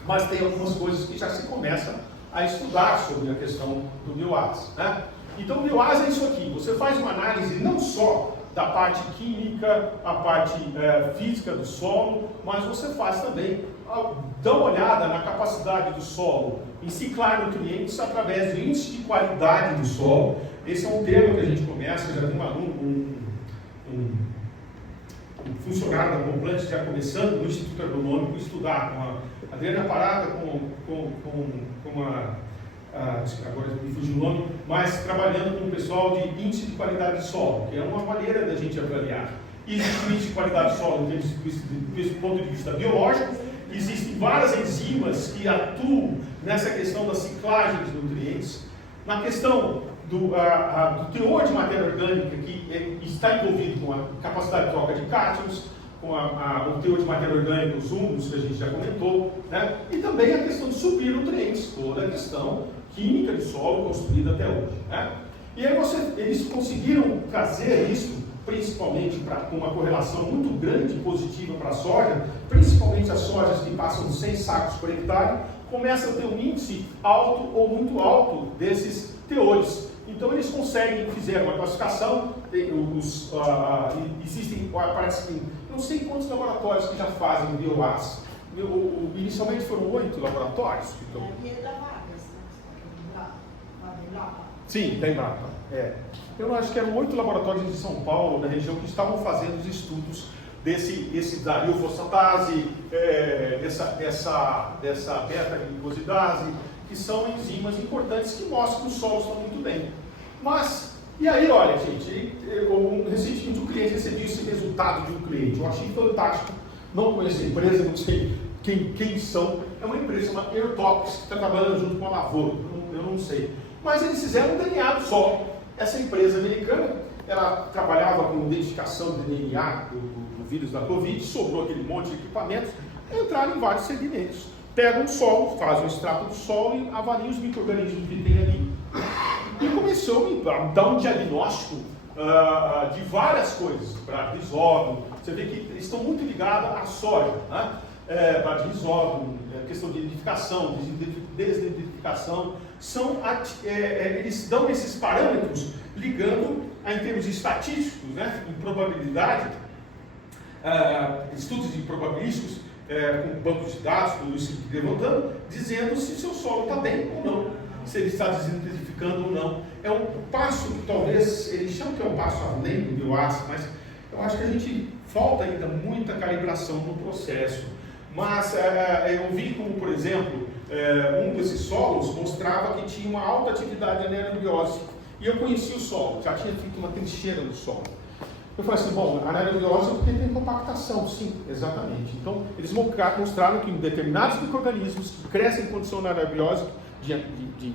mas tem algumas coisas que já se começa a estudar sobre a questão do bioácido, né? Então, o bioácido é isso aqui, você faz uma análise não só da parte química, a parte física do solo, mas você faz também, dá uma olhada na capacidade do solo em ciclar nutrientes através do índice de qualidade do solo. Esse é um termo que a gente começa, já tem um funcionário da Complant já começando no Instituto Agronômico estudar com a Adriana Parada, agora me fugiu o nome, mas trabalhando com o pessoal de índice de qualidade de solo, que é uma maneira da gente avaliar. Existe o índice de qualidade de solo desse ponto de vista biológico, existem várias enzimas que atuam nessa questão da ciclagem dos nutrientes, na questão do teor de matéria orgânica que está envolvido com a capacidade de troca de cátions, com o teor de matéria orgânica, os humus que a gente já comentou, né? E também a questão de suprir nutrientes, toda a questão química de solo construída até hoje, né? E aí eles conseguiram trazer isso, principalmente com uma correlação muito grande positiva para a soja, principalmente as sojas que passam de 100 sacos por hectare, começam a ter um índice alto ou muito alto desses teores. Então eles fizeram uma classificação, existem, parece que, não sei quantos laboratórios que já fazem bioácido. Inicialmente foram 8 laboratórios. Então... Sim, tem Embrapa. Eu acho que eram 8 laboratórios de São Paulo, da região, que estavam fazendo os estudos da ilfosfatase, dessa beta-glicosidase, que são enzimas importantes que mostram que os solos estão muito bem. Mas, e aí, olha, gente, recentemente um cliente recebeu esse resultado de um cliente, eu achei fantástico, não conheço a empresa, não sei quem são, é uma empresa chamada Airtox, que está trabalhando junto com a Lavoura, eu não sei. Mas eles fizeram um DNA do solo. Essa empresa americana, ela trabalhava com identificação do DNA do vírus da Covid, sobrou aquele monte de equipamentos, entraram em vários segmentos. Pegam o solo, fazem um extrato do solo e avaliam os micro-organismos que tem ali. E começou a dar um diagnóstico de várias coisas, para risóbio. Você vê que eles estão muito ligados à soja, né? Para risóbio, questão de identificação, desidentificação. Eles dão esses parâmetros ligando em termos estatísticos, né? Em probabilidade, estudos de probabilísticos, com bancos de dados, tudo isso levantando, dizendo se seu solo está bem ou não, se ele está desidentificando ou não. É um passo que talvez, eles chamam que é um passo além do bioácido, mas eu acho que a gente falta ainda muita calibração no processo. Mas eu vi como, por exemplo, um desses solos mostrava que tinha uma alta atividade anaerobiose. E eu conheci o solo, já tinha feito uma trincheira no solo. Eu falei assim, bom, anaerobiose é porque tem compactação, sim, exatamente. Então, eles mostraram que determinados micro-organismos que crescem em condição anaerobiose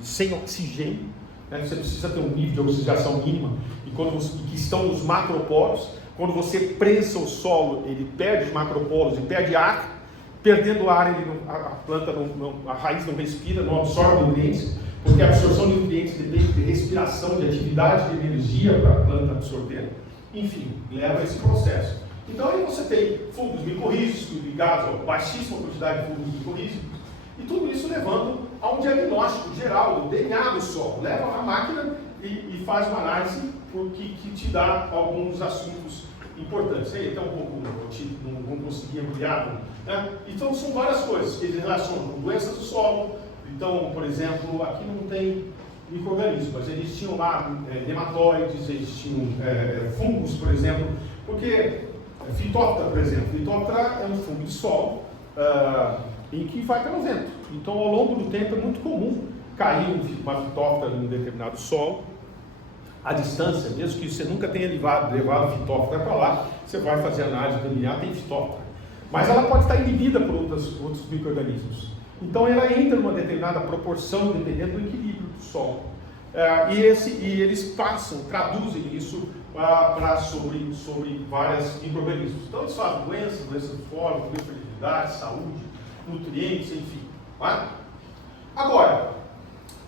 sem oxigênio, né, você precisa ter um nível de oxigenação mínima, e que estão nos macroporos, quando você prensa o solo, ele perde os macroporos e perde ar, perdendo ar, a planta, a raiz não respira, não absorve nutrientes, porque a absorção de nutrientes depende de respiração, de atividade de energia para a planta absorver. Enfim, leva a esse processo. Então aí você tem fungos micorrízicos ligados a baixíssima quantidade de fungos micorrízicos, e tudo isso levando a um diagnóstico geral do DNA do solo. Leva a máquina e faz uma análise que te dá alguns assuntos importantes. Aí até um pouco não consegui ampliar, né? Então são várias coisas que eles relacionam com doenças do solo. Então, por exemplo, aqui não tem micro-organismos, mas eles tinham lá nematóides, eles tinham fungos, por exemplo, porque Phytophthora, por exemplo, Phytophthora é um fungo de solo em que vai pelo vento. Então, ao longo do tempo, é muito comum cair uma Phytophthora em um determinado solo. A distância, mesmo que você nunca tenha levado Phytophthora para lá, você vai fazer análise do DNA, tem Phytophthora. Mas ela pode estar inibida por outros micro-organismos. Então ela entra numa determinada proporção, dependendo do equilíbrio do solo. E eles traduzem isso sobre vários micro-organismos. Então eles fazem doenças do solo, fertilidade, saúde, nutrientes, enfim. Tá? Agora,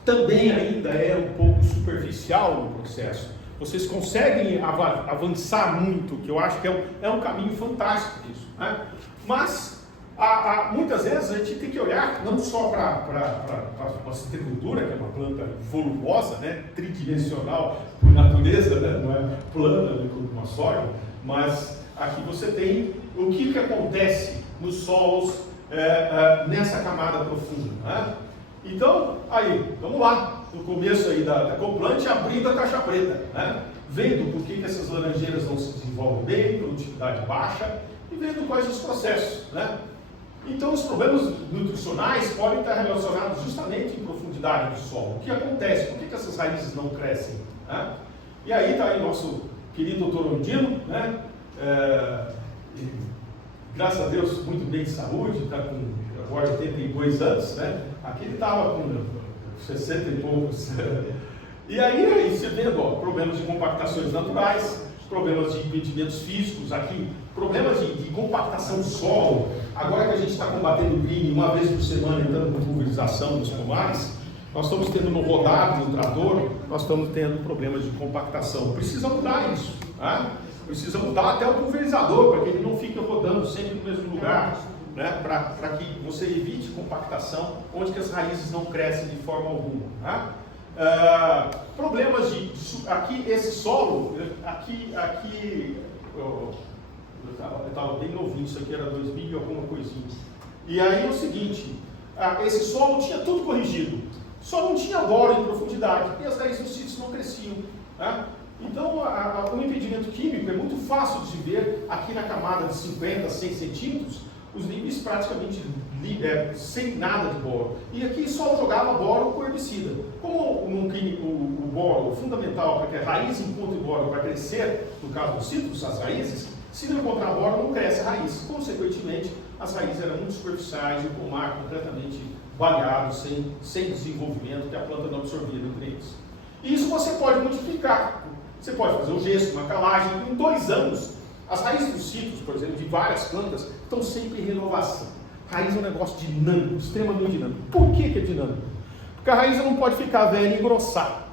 também ainda é um pouco superficial no processo. Vocês conseguem avançar muito, que eu acho que é um caminho fantástico disso. Né? Mas muitas vezes a gente tem que olhar não só para a citricultura, que é uma planta volumosa, né, tridimensional por natureza, né, não é plana como uma soja, mas aqui você tem o que acontece nos solos nessa camada profunda. Né? Então, aí, vamos lá, no começo aí da Complante, abrindo a caixa preta, né? Vendo por que essas laranjeiras não se desenvolvem bem, produtividade baixa, e vendo quais os processos, né? Então, os problemas nutricionais podem estar relacionados justamente em profundidade do solo. O que acontece? Por que essas raízes não crescem? Né? E aí está aí nosso querido doutor Ondino, né? Graças a Deus, muito bem de saúde, está com agora 82 anos, né? Aqui ele estava com 60 e poucos. E aí você vendo, ó, problemas de compactações naturais, problemas de impedimentos físicos aqui, problemas de compactação do solo. Agora que a gente está combatendo o crime uma vez por semana, entrando com pulverização nos pomares, nós estamos tendo no rodado do trator, nós estamos tendo problemas de compactação. Precisa mudar isso, tá? Precisa mudar até o pulverizador, para que ele não fique rodando sempre no mesmo lugar, né? Para que você evite compactação, onde que as raízes não crescem de forma alguma. Tá? Problemas aqui, esse solo, eu estava bem novinho, isso aqui era 2000 e alguma coisinha. E aí é o seguinte, esse solo tinha tudo corrigido, só não tinha boro em profundidade, e as raízes dos sítios não cresciam. Tá? Então, o impedimento químico é muito fácil de ver aqui na camada de 50 a 100 centímetros, os níveis praticamente sem nada de boro. E aqui só jogava boro com herbicida. Como o boro, o fundamental para que a raiz encontre boro para crescer, no caso dos citros, as raízes, se não encontrar boro, não cresce a raiz. Consequentemente, as raízes eram muito superficiais e o pomar completamente baleado, sem desenvolvimento, que a planta não absorvia nutrientes. E isso você pode modificar. Você pode fazer um gesso, uma calagem. Em 2 anos, as raízes dos citros, por exemplo, de várias plantas, estão sempre em renovação. Raiz é um negócio dinâmico, extremamente dinâmico. Por que é dinâmico? Porque a raiz não pode ficar velha e engrossar.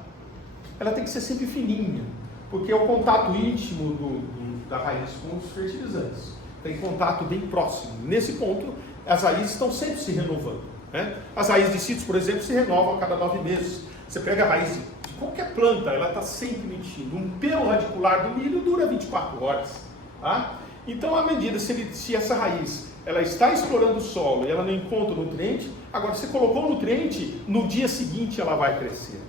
Ela tem que ser sempre fininha, porque é o contato íntimo da raiz com os fertilizantes. Tem contato bem próximo. Nesse ponto, as raízes estão sempre se renovando. Né? As raízes de citros, por exemplo, se renovam a cada 9 meses. Você pega a raiz de qualquer planta, ela está sempre mentindo. Um pelo radicular do milho dura 24 horas. Tá? Então, à medida, se essa raiz ela está explorando o solo e ela não encontra nutriente, agora você colocou o nutriente, no dia seguinte ela vai crescer.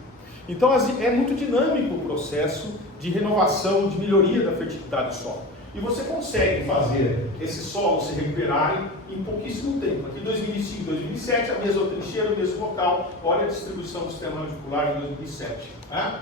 Então, é muito dinâmico o processo de renovação, de melhoria da fertilidade do solo. E você consegue fazer esses solos se recuperarem em pouquíssimo tempo. Aqui em 2005, 2007, a mesma trincheira, o mesmo local. Olha a distribuição do sistema radicular em 2007. Né?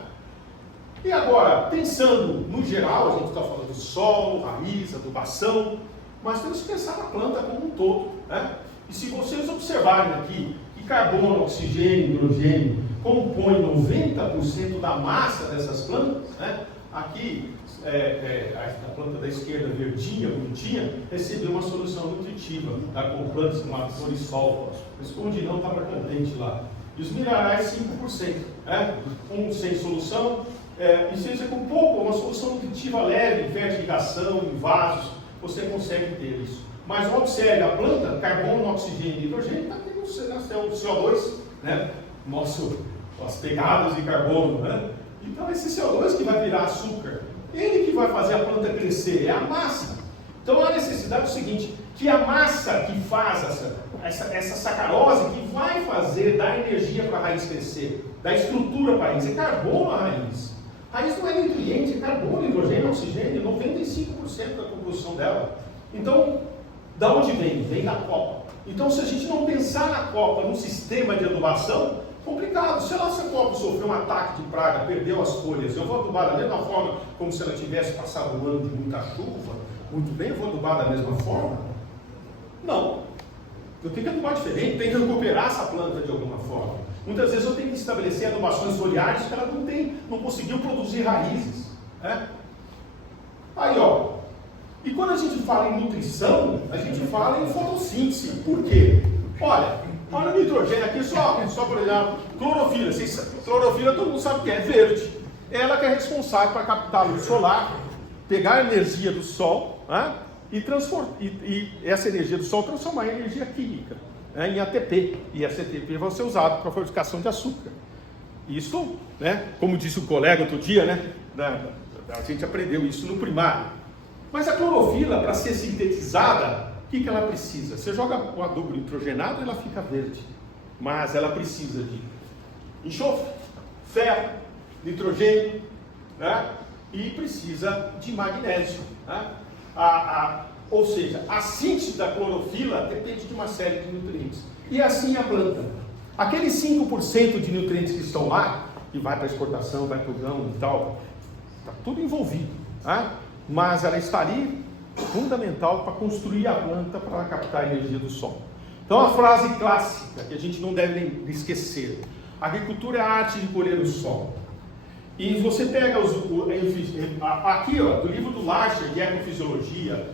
E agora, pensando no geral, a gente está falando do solo, raiz, adubação, mas temos que pensar na planta como um todo, né? E se vocês observarem aqui que carbono, oxigênio, hidrogênio compõem 90% da massa dessas plantas, né? Aqui, a planta da esquerda, verdinha, bonitinha, recebeu uma solução nutritiva, tá? Com plantas como florisol. O escondidão estava contente lá. E os minerais, 5%. Né? Sem solução, e seja com pouco, uma solução nutritiva leve, fertilização, em vasos, você consegue ter isso. Mas observe, a planta, carbono, oxigênio e hidrogênio, está tendo o CO2, né? As pegadas de carbono, né? Então esse CO2 que vai virar açúcar, ele que vai fazer a planta crescer, é a massa. Então a necessidade é o seguinte, que a massa que faz essa sacarose, que vai fazer, dar energia para a raiz crescer, dar estrutura para a raiz, é carbono a raiz. A raiz não é nutriente, é carbono, hidrogênio, oxigênio, 95% da composição dela. Então, da onde vem? Vem da copa. Então se a gente não pensar na copa, num sistema de adubação, complicado. Se a nossa copa sofreu um ataque de praga, perdeu as folhas, eu vou adubar da mesma forma como se ela tivesse passado um ano de muita chuva? Muito bem, eu vou adubar da mesma forma? Não. Eu tenho que adubar diferente, tenho que recuperar essa planta de alguma forma. Muitas vezes eu tenho que estabelecer adubações foliares que ela não conseguiu produzir raízes. Né? Aí, ó. E quando a gente fala em nutrição, a gente fala em fotossíntese. Por quê? Olha o nitrogênio aqui, só por exemplo, clorofila. Clorofila todo mundo sabe que é verde. Ela que é responsável para captar a luz solar, pegar a energia do sol, né, e essa energia do sol transformar em energia química, né, em ATP. E esse ATP vai ser usado para a fabricação de açúcar. Isso, né, como disse o colega outro dia, né, a gente aprendeu isso no primário. Mas a clorofila, para ser sintetizada, o que ela precisa? Você joga o adubo nitrogenado, ela fica verde. Mas ela precisa de enxofre, ferro, nitrogênio, né? E precisa de magnésio. Né? Ou seja, a síntese da clorofila depende de uma série de nutrientes. E assim a planta. Aqueles 5% de nutrientes que estão lá, que vai para a exportação, vai para o grão e tal, está tudo envolvido. Né? Mas ela está ali fundamental para construir a planta para captar a energia do sol. Então a frase clássica que a gente não deve esquecer: a agricultura é a arte de colher o sol. E você pega aqui, ó, do livro do Larcher de Ecofisiologia,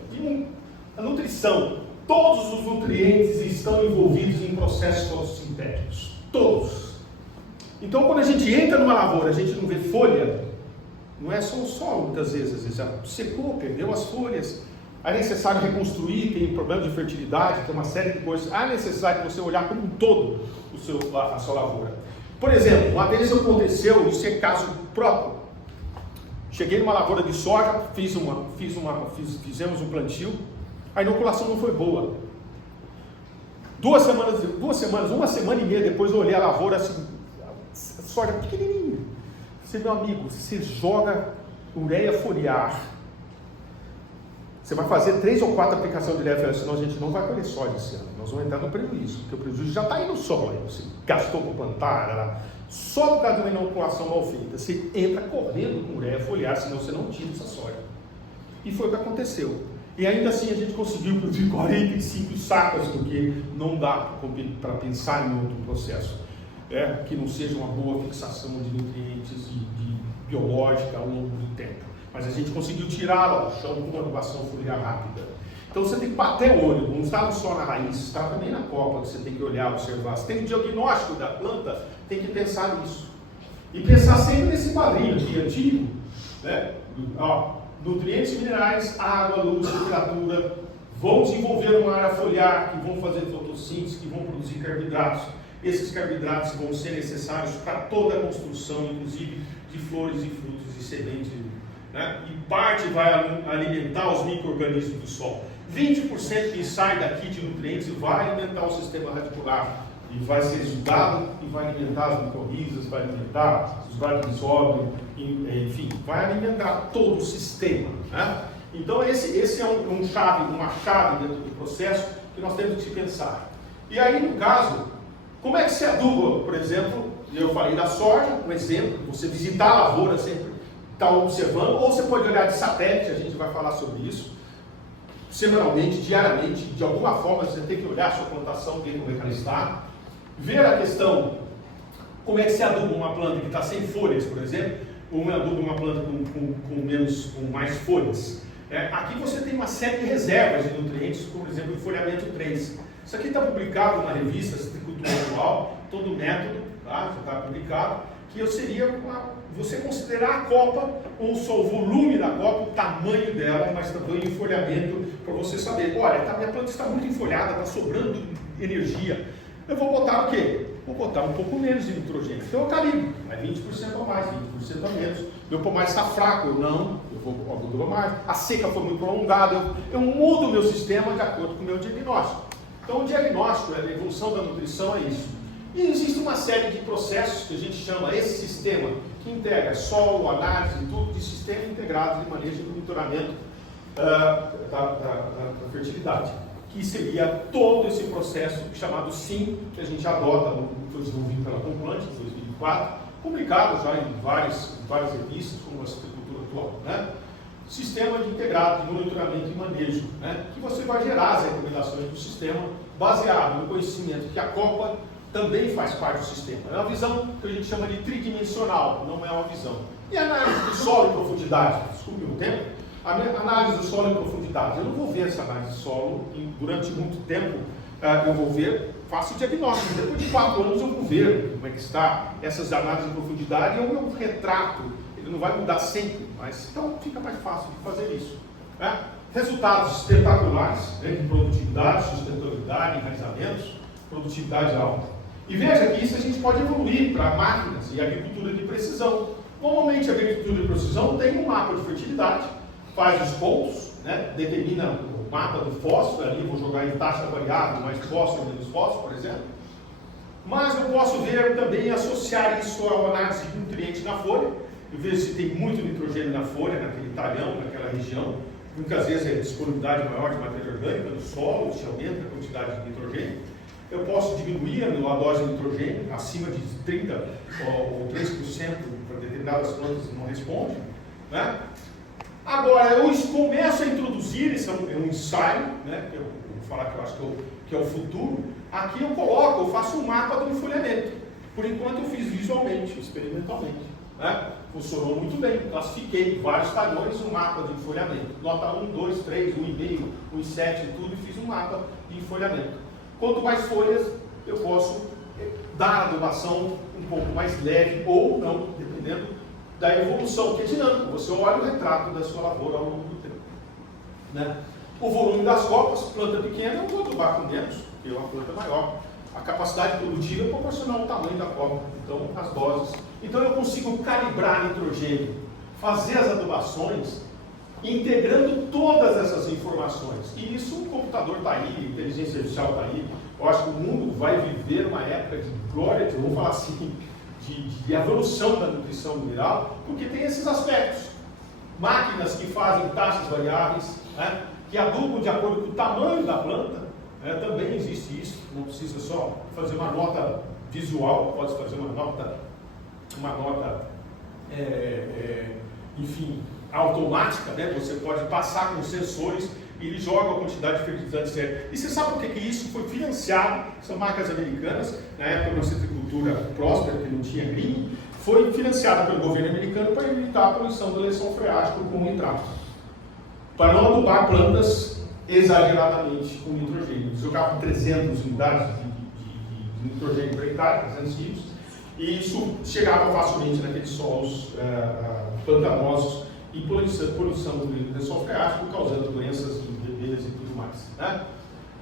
a nutrição, todos os nutrientes estão envolvidos em processos fotossintéticos, todos. Então quando a gente entra numa lavoura, a gente não vê folha, não é só o solo, muitas vezes, às vezes ela secou, perdeu as folhas. É necessário reconstruir, tem problema de fertilidade, tem uma série de coisas. Há necessidade de você olhar como um todo a sua lavoura. Por exemplo, uma vez aconteceu, isso é caso próprio. Cheguei numa lavoura de soja, fizemos um plantio, a inoculação não foi boa. Uma semana e meia depois eu olhei a lavoura assim, soja pequenininha. Você, meu amigo, você joga ureia foliar. Você vai fazer 3 ou 4 aplicações de ureia foliar, senão a gente não vai colher soja esse ano. Nós vamos entrar no prejuízo, porque o prejuízo já está aí no solo. Aí você gastou para plantar, só por causa de uma inoculação mal feita. Você entra correndo com ureia foliar, senão você não tira essa soja. E foi o que aconteceu. E ainda assim a gente conseguiu produzir 45 sacas, porque não dá para pensar em outro processo. Que não seja uma boa fixação de nutrientes de biológica ao longo do tempo. Mas a gente conseguiu tirá-la do chão com uma adubação foliar rápida. Então você tem que bater o olho, não está só na raiz, está também na copa, que você tem que olhar, observar. Se tem um diagnóstico da planta, tem que pensar nisso. E pensar sempre nesse quadrinho aqui antigo, né? Nutrientes minerais, água, luz, temperatura, vão desenvolver uma área foliar, que vão fazer fotossíntese, que vão produzir carboidratos. Esses carboidratos vão ser necessários para toda a construção, inclusive de flores e frutos e sementes. Né? E parte vai alimentar os micro-organismos do solo. 20% que sai daqui de nutrientes vai alimentar o sistema radicular. E vai ser estudado e vai alimentar as micorrizas, vai alimentar os brachiosaurus, enfim, vai alimentar todo o sistema. Né? Então esse é uma chave dentro do processo que nós temos que pensar. E aí, no caso, como é que se aduba, por exemplo, eu falei da soja, um exemplo, você visitar a lavoura sempre, está observando, ou você pode olhar de satélite, a gente vai falar sobre isso, semanalmente, diariamente, de alguma forma você tem que olhar a sua plantação, ver como é que ela está, ver a questão, como é que se aduba uma planta que está sem folhas, por exemplo, ou aduba uma planta com mais folhas. Aqui você tem uma série de reservas de nutrientes, por exemplo, o folhamento 3. Isso aqui está publicado na revista Citricultura Atual, todo o método, tá? Já está publicado, que seria você considerar a copa, ou só o volume da copa, o tamanho dela, mas também o enfolhamento, para você saber, olha, minha planta está muito enfolhada, está sobrando energia. Eu vou botar o quê? Vou botar um pouco menos de nitrogênio. Então eu calibro, 20% a mais, 20% a menos. Meu pomar está fraco, eu vou adubar mais. A seca foi muito prolongada, eu mudo o meu sistema de acordo com o meu diagnóstico. Então o diagnóstico, a evolução da nutrição é isso. E existe uma série de processos que a gente chama esse sistema, que integra solo, análise, tudo de sistema integrado de manejo e monitoramento da fertilidade, que seria todo esse processo chamado SIM, que a gente adota, foi desenvolvido pela Complante em 2004, publicado já em várias revistas, como a Citricultura Atual, né? Sistema de integrado de monitoramento e manejo, né? Que você vai gerar as recomendações do sistema baseado no conhecimento que a copa também faz parte do sistema. É uma visão que a gente chama de tridimensional, não é uma visão. E a análise do solo em profundidade, desculpe o tempo, a minha análise do solo em profundidade, eu não vou ver essa análise de solo durante muito tempo, eu vou ver, faço o diagnóstico, depois de 4 anos eu vou ver como é que está essas análises de profundidade, é o meu retrato, ele não vai mudar sempre, mas então fica mais fácil de fazer isso. Né? Resultados espetaculares, né, de produtividade, sustentabilidade, enraizamentos, produtividade alta. E veja que isso a gente pode evoluir para máquinas e agricultura de precisão. Normalmente a agricultura de precisão tem um mapa de fertilidade, faz os pontos, né, determina o mapa do fósforo, ali vou jogar em taxa variável, mais fósforo, menos fósforo, por exemplo. Mas eu posso ver também associar isso a uma análise de nutrientes na folha, e ver se tem muito nitrogênio na folha, naquele talhão, naquela região. Muitas vezes é disponibilidade maior de matéria orgânica no solo, se aumenta a quantidade de nitrogênio. Eu posso diminuir a dose de nitrogênio acima de 30% ou 3% para determinadas plantas que não respondem. Né? Agora, eu começo a introduzir, isso é um ensaio, né? Eu vou falar que eu acho que é o futuro. Aqui eu faço um mapa do enfolhamento. Por enquanto eu fiz visualmente, experimentalmente. Né? Funcionou muito bem, classifiquei vários talhões, um mapa de enfolhamento. Nota 1, 2, 3, 1,5, 1,7 e tudo, e fiz um mapa de enfolhamento. Quanto mais folhas, eu posso dar a adubação um pouco mais leve ou não, dependendo da evolução, que é dinâmico. Você olha o retrato da sua lavoura ao longo do tempo. Né? O volume das copas, planta pequena, eu vou adubar com menos, porque é uma planta maior. A capacidade produtiva é proporcional ao tamanho da copa, então as doses. Então eu consigo calibrar nitrogênio, fazer as adubações, integrando todas essas informações. E isso o computador está aí, a inteligência artificial está aí. Eu acho que o mundo vai viver uma época de glória, vamos falar assim, de evolução da nutrição mineral, porque tem esses aspectos. Máquinas que fazem taxas variáveis, né, que adubam de acordo com o tamanho da planta, também existe isso. Não precisa só fazer uma nota visual, pode fazer uma nota enfim, automática, né? Você pode passar com sensores e ele joga a quantidade de fertilizante certo. E você sabe por que isso foi financiado? São marcas americanas, na época da citricultura próspera, que não tinha green, foi financiada pelo governo americano para evitar a poluição da eleição freática com nitrato. Para não adubar plantas exageradamente com nitrogênio. Eles jogavam 300 unidades de nitrogênio por hectare, 300 quilos, e isso chegava facilmente naqueles solos pantanosos e poluição do lençol freático, causando doenças em bebês e tudo mais. Né?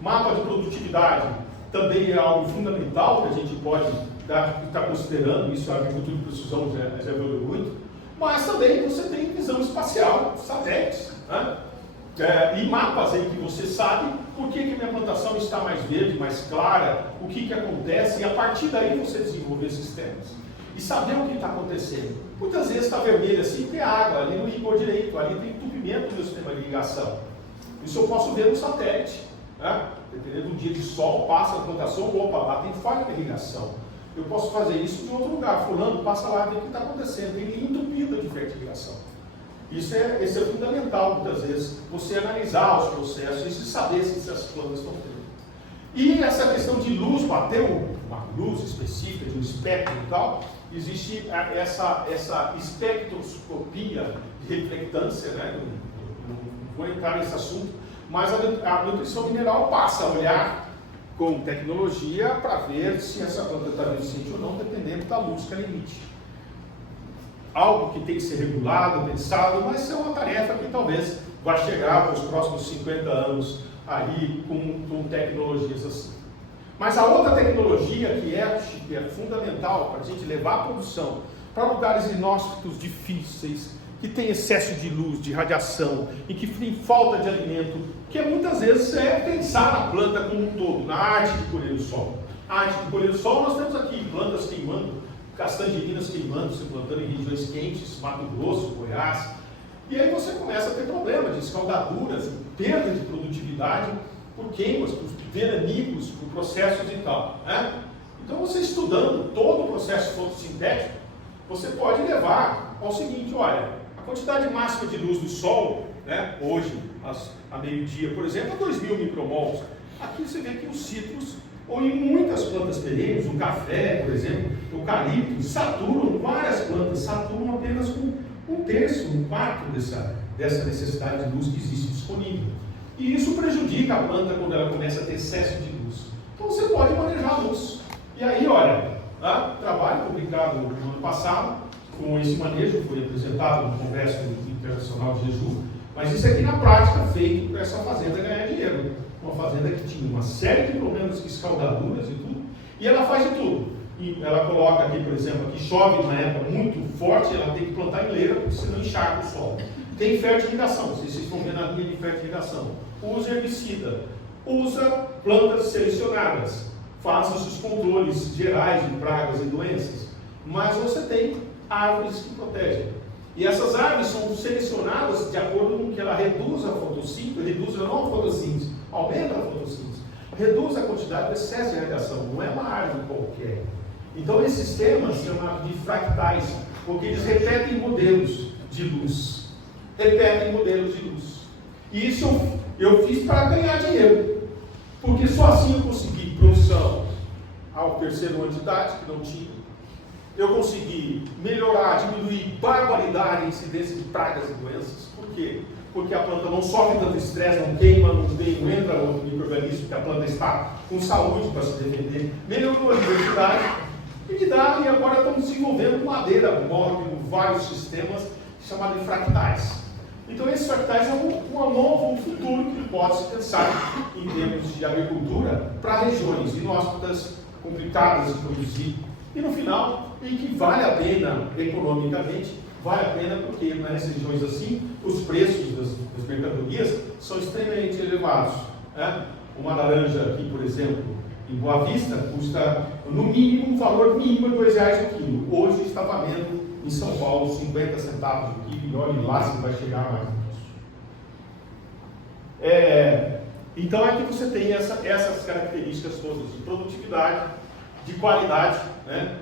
Mapa de produtividade também é algo fundamental que a gente pode estar considerando, isso a agricultura de precisão já evoluiu muito, mas também você tem visão espacial, satélites, né? E mapas aí que você sabe por que minha plantação está mais verde, mais clara, o que acontece, e a partir daí você desenvolver sistemas. E saber o que está acontecendo. Muitas vezes está vermelho assim, tem água, ali não ligou direito, ali tem entupimento no meu sistema de irrigação. Isso eu posso ver no satélite. Né? Dependendo do dia de sol, passa a plantação, opa, lá tem falha de irrigação. Eu posso fazer isso em outro lugar, fulano, passa lá e vê o que está acontecendo, tem linha entupida de fertilização. Esse é fundamental, muitas vezes, você analisar os processos e saber se essas plantas estão tendo. E essa questão de luz, bater uma luz específica, de um espectro e tal, existe essa espectroscopia de reflectância, né? Não vou entrar nesse assunto, mas a nutrição mineral passa a olhar com tecnologia para ver se essa planta está deficiente ou não, dependendo da luz que ela emite. Algo que tem que ser regulado, pensado, mas é uma tarefa que talvez vai chegar para os próximos 50 anos aí com tecnologias assim. Mas a outra tecnologia que é fundamental para a gente levar a produção para lugares inóspitos, difíceis, que tem excesso de luz, de radiação e que tem falta de alimento, que muitas vezes é pensar na planta como um todo, na arte de colher o sol. A arte de colher o sol nós temos aqui plantas queimando, castangerinas queimando, se plantando em regiões quentes, Mato Grosso, Goiás. E aí você começa a ter problemas de escaldaduras, perda de produtividade por queimas, por veranicos, por processos e tal. Né? Então você estudando todo o processo fotossintético, você pode levar ao seguinte, olha, a quantidade máxima de luz do sol, né, hoje, a meio-dia, por exemplo, é 2.000 micromols. Aqui você vê que os citros, ou em muitas plantas perenes, o café, por exemplo, o eucalipto, saturam, várias plantas saturam apenas com 1/3, 1/4 dessa necessidade de luz que existe disponível. E isso prejudica a planta quando ela começa a ter excesso de luz. Então você pode manejar a luz. E aí, olha, trabalho publicado no ano passado, com esse manejo, foi apresentado no Congresso Internacional de Jeju, mas isso aqui na prática feito para essa fazenda ganhar dinheiro. Uma fazenda que tinha uma série de problemas de escaldaduras e tudo, e ela faz de tudo. E ela coloca aqui, por exemplo, aqui chove numa época muito forte, ela tem que plantar em leira, porque senão encharca o solo. Tem fertilização, vocês estão vendo a linha de fertilização. Usa herbicida, usa plantas selecionadas, faça os controles gerais de pragas e doenças, mas você tem árvores que protegem. E essas árvores são selecionadas de acordo com que ela reduz a fotossíntese, não a fotossíntese, aumenta a fotossíntese, reduz a quantidade de excesso de radiação, não é uma árvore qualquer. Então esses sistemas são chamados de fractais, porque eles repetem modelos de luz. Repetem modelos de luz. E isso eu fiz para ganhar dinheiro, porque só assim eu consegui produção ao terceiro ano de idade, que não tinha. Eu consegui melhorar, diminuir barbaridade a incidência de pragas e doenças. Por quê? Porque a planta não sofre tanto estresse, não queima, não entra outro micro-organismo, porque a planta está com saúde para se defender. Melhorou a diversidade e agora estamos desenvolvendo madeira móvel, vários sistemas chamados de fractais. Então esses fractais é um futuro que pode se pensar em termos de agricultura para regiões inóspitas, complicadas de produzir. E no final, e que vale a pena economicamente, vale a pena porque nas regiões assim, os preços das mercadorias são extremamente elevados. Né? Uma laranja aqui, por exemplo, em Boa Vista, custa no mínimo, um valor mínimo de R$2 o quilo. Hoje está valendo em São Paulo 50 centavos o quilo, e olha lá se vai chegar mais. Então aqui você tem essas características todas de produtividade, de qualidade, né,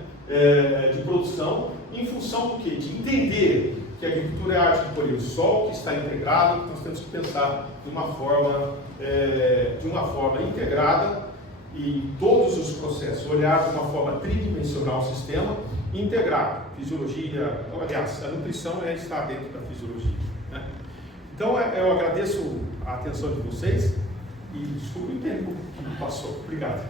de produção, em função do quê? De entender que a agricultura é a arte de colher o sol, que está integrado, que nós temos que pensar de uma forma integrada e todos os processos, olhar de uma forma tridimensional o sistema, integrar fisiologia, aliás, a nutrição está dentro da fisiologia. Né? Então eu agradeço a atenção de vocês e desculpe o tempo que passou. Obrigado.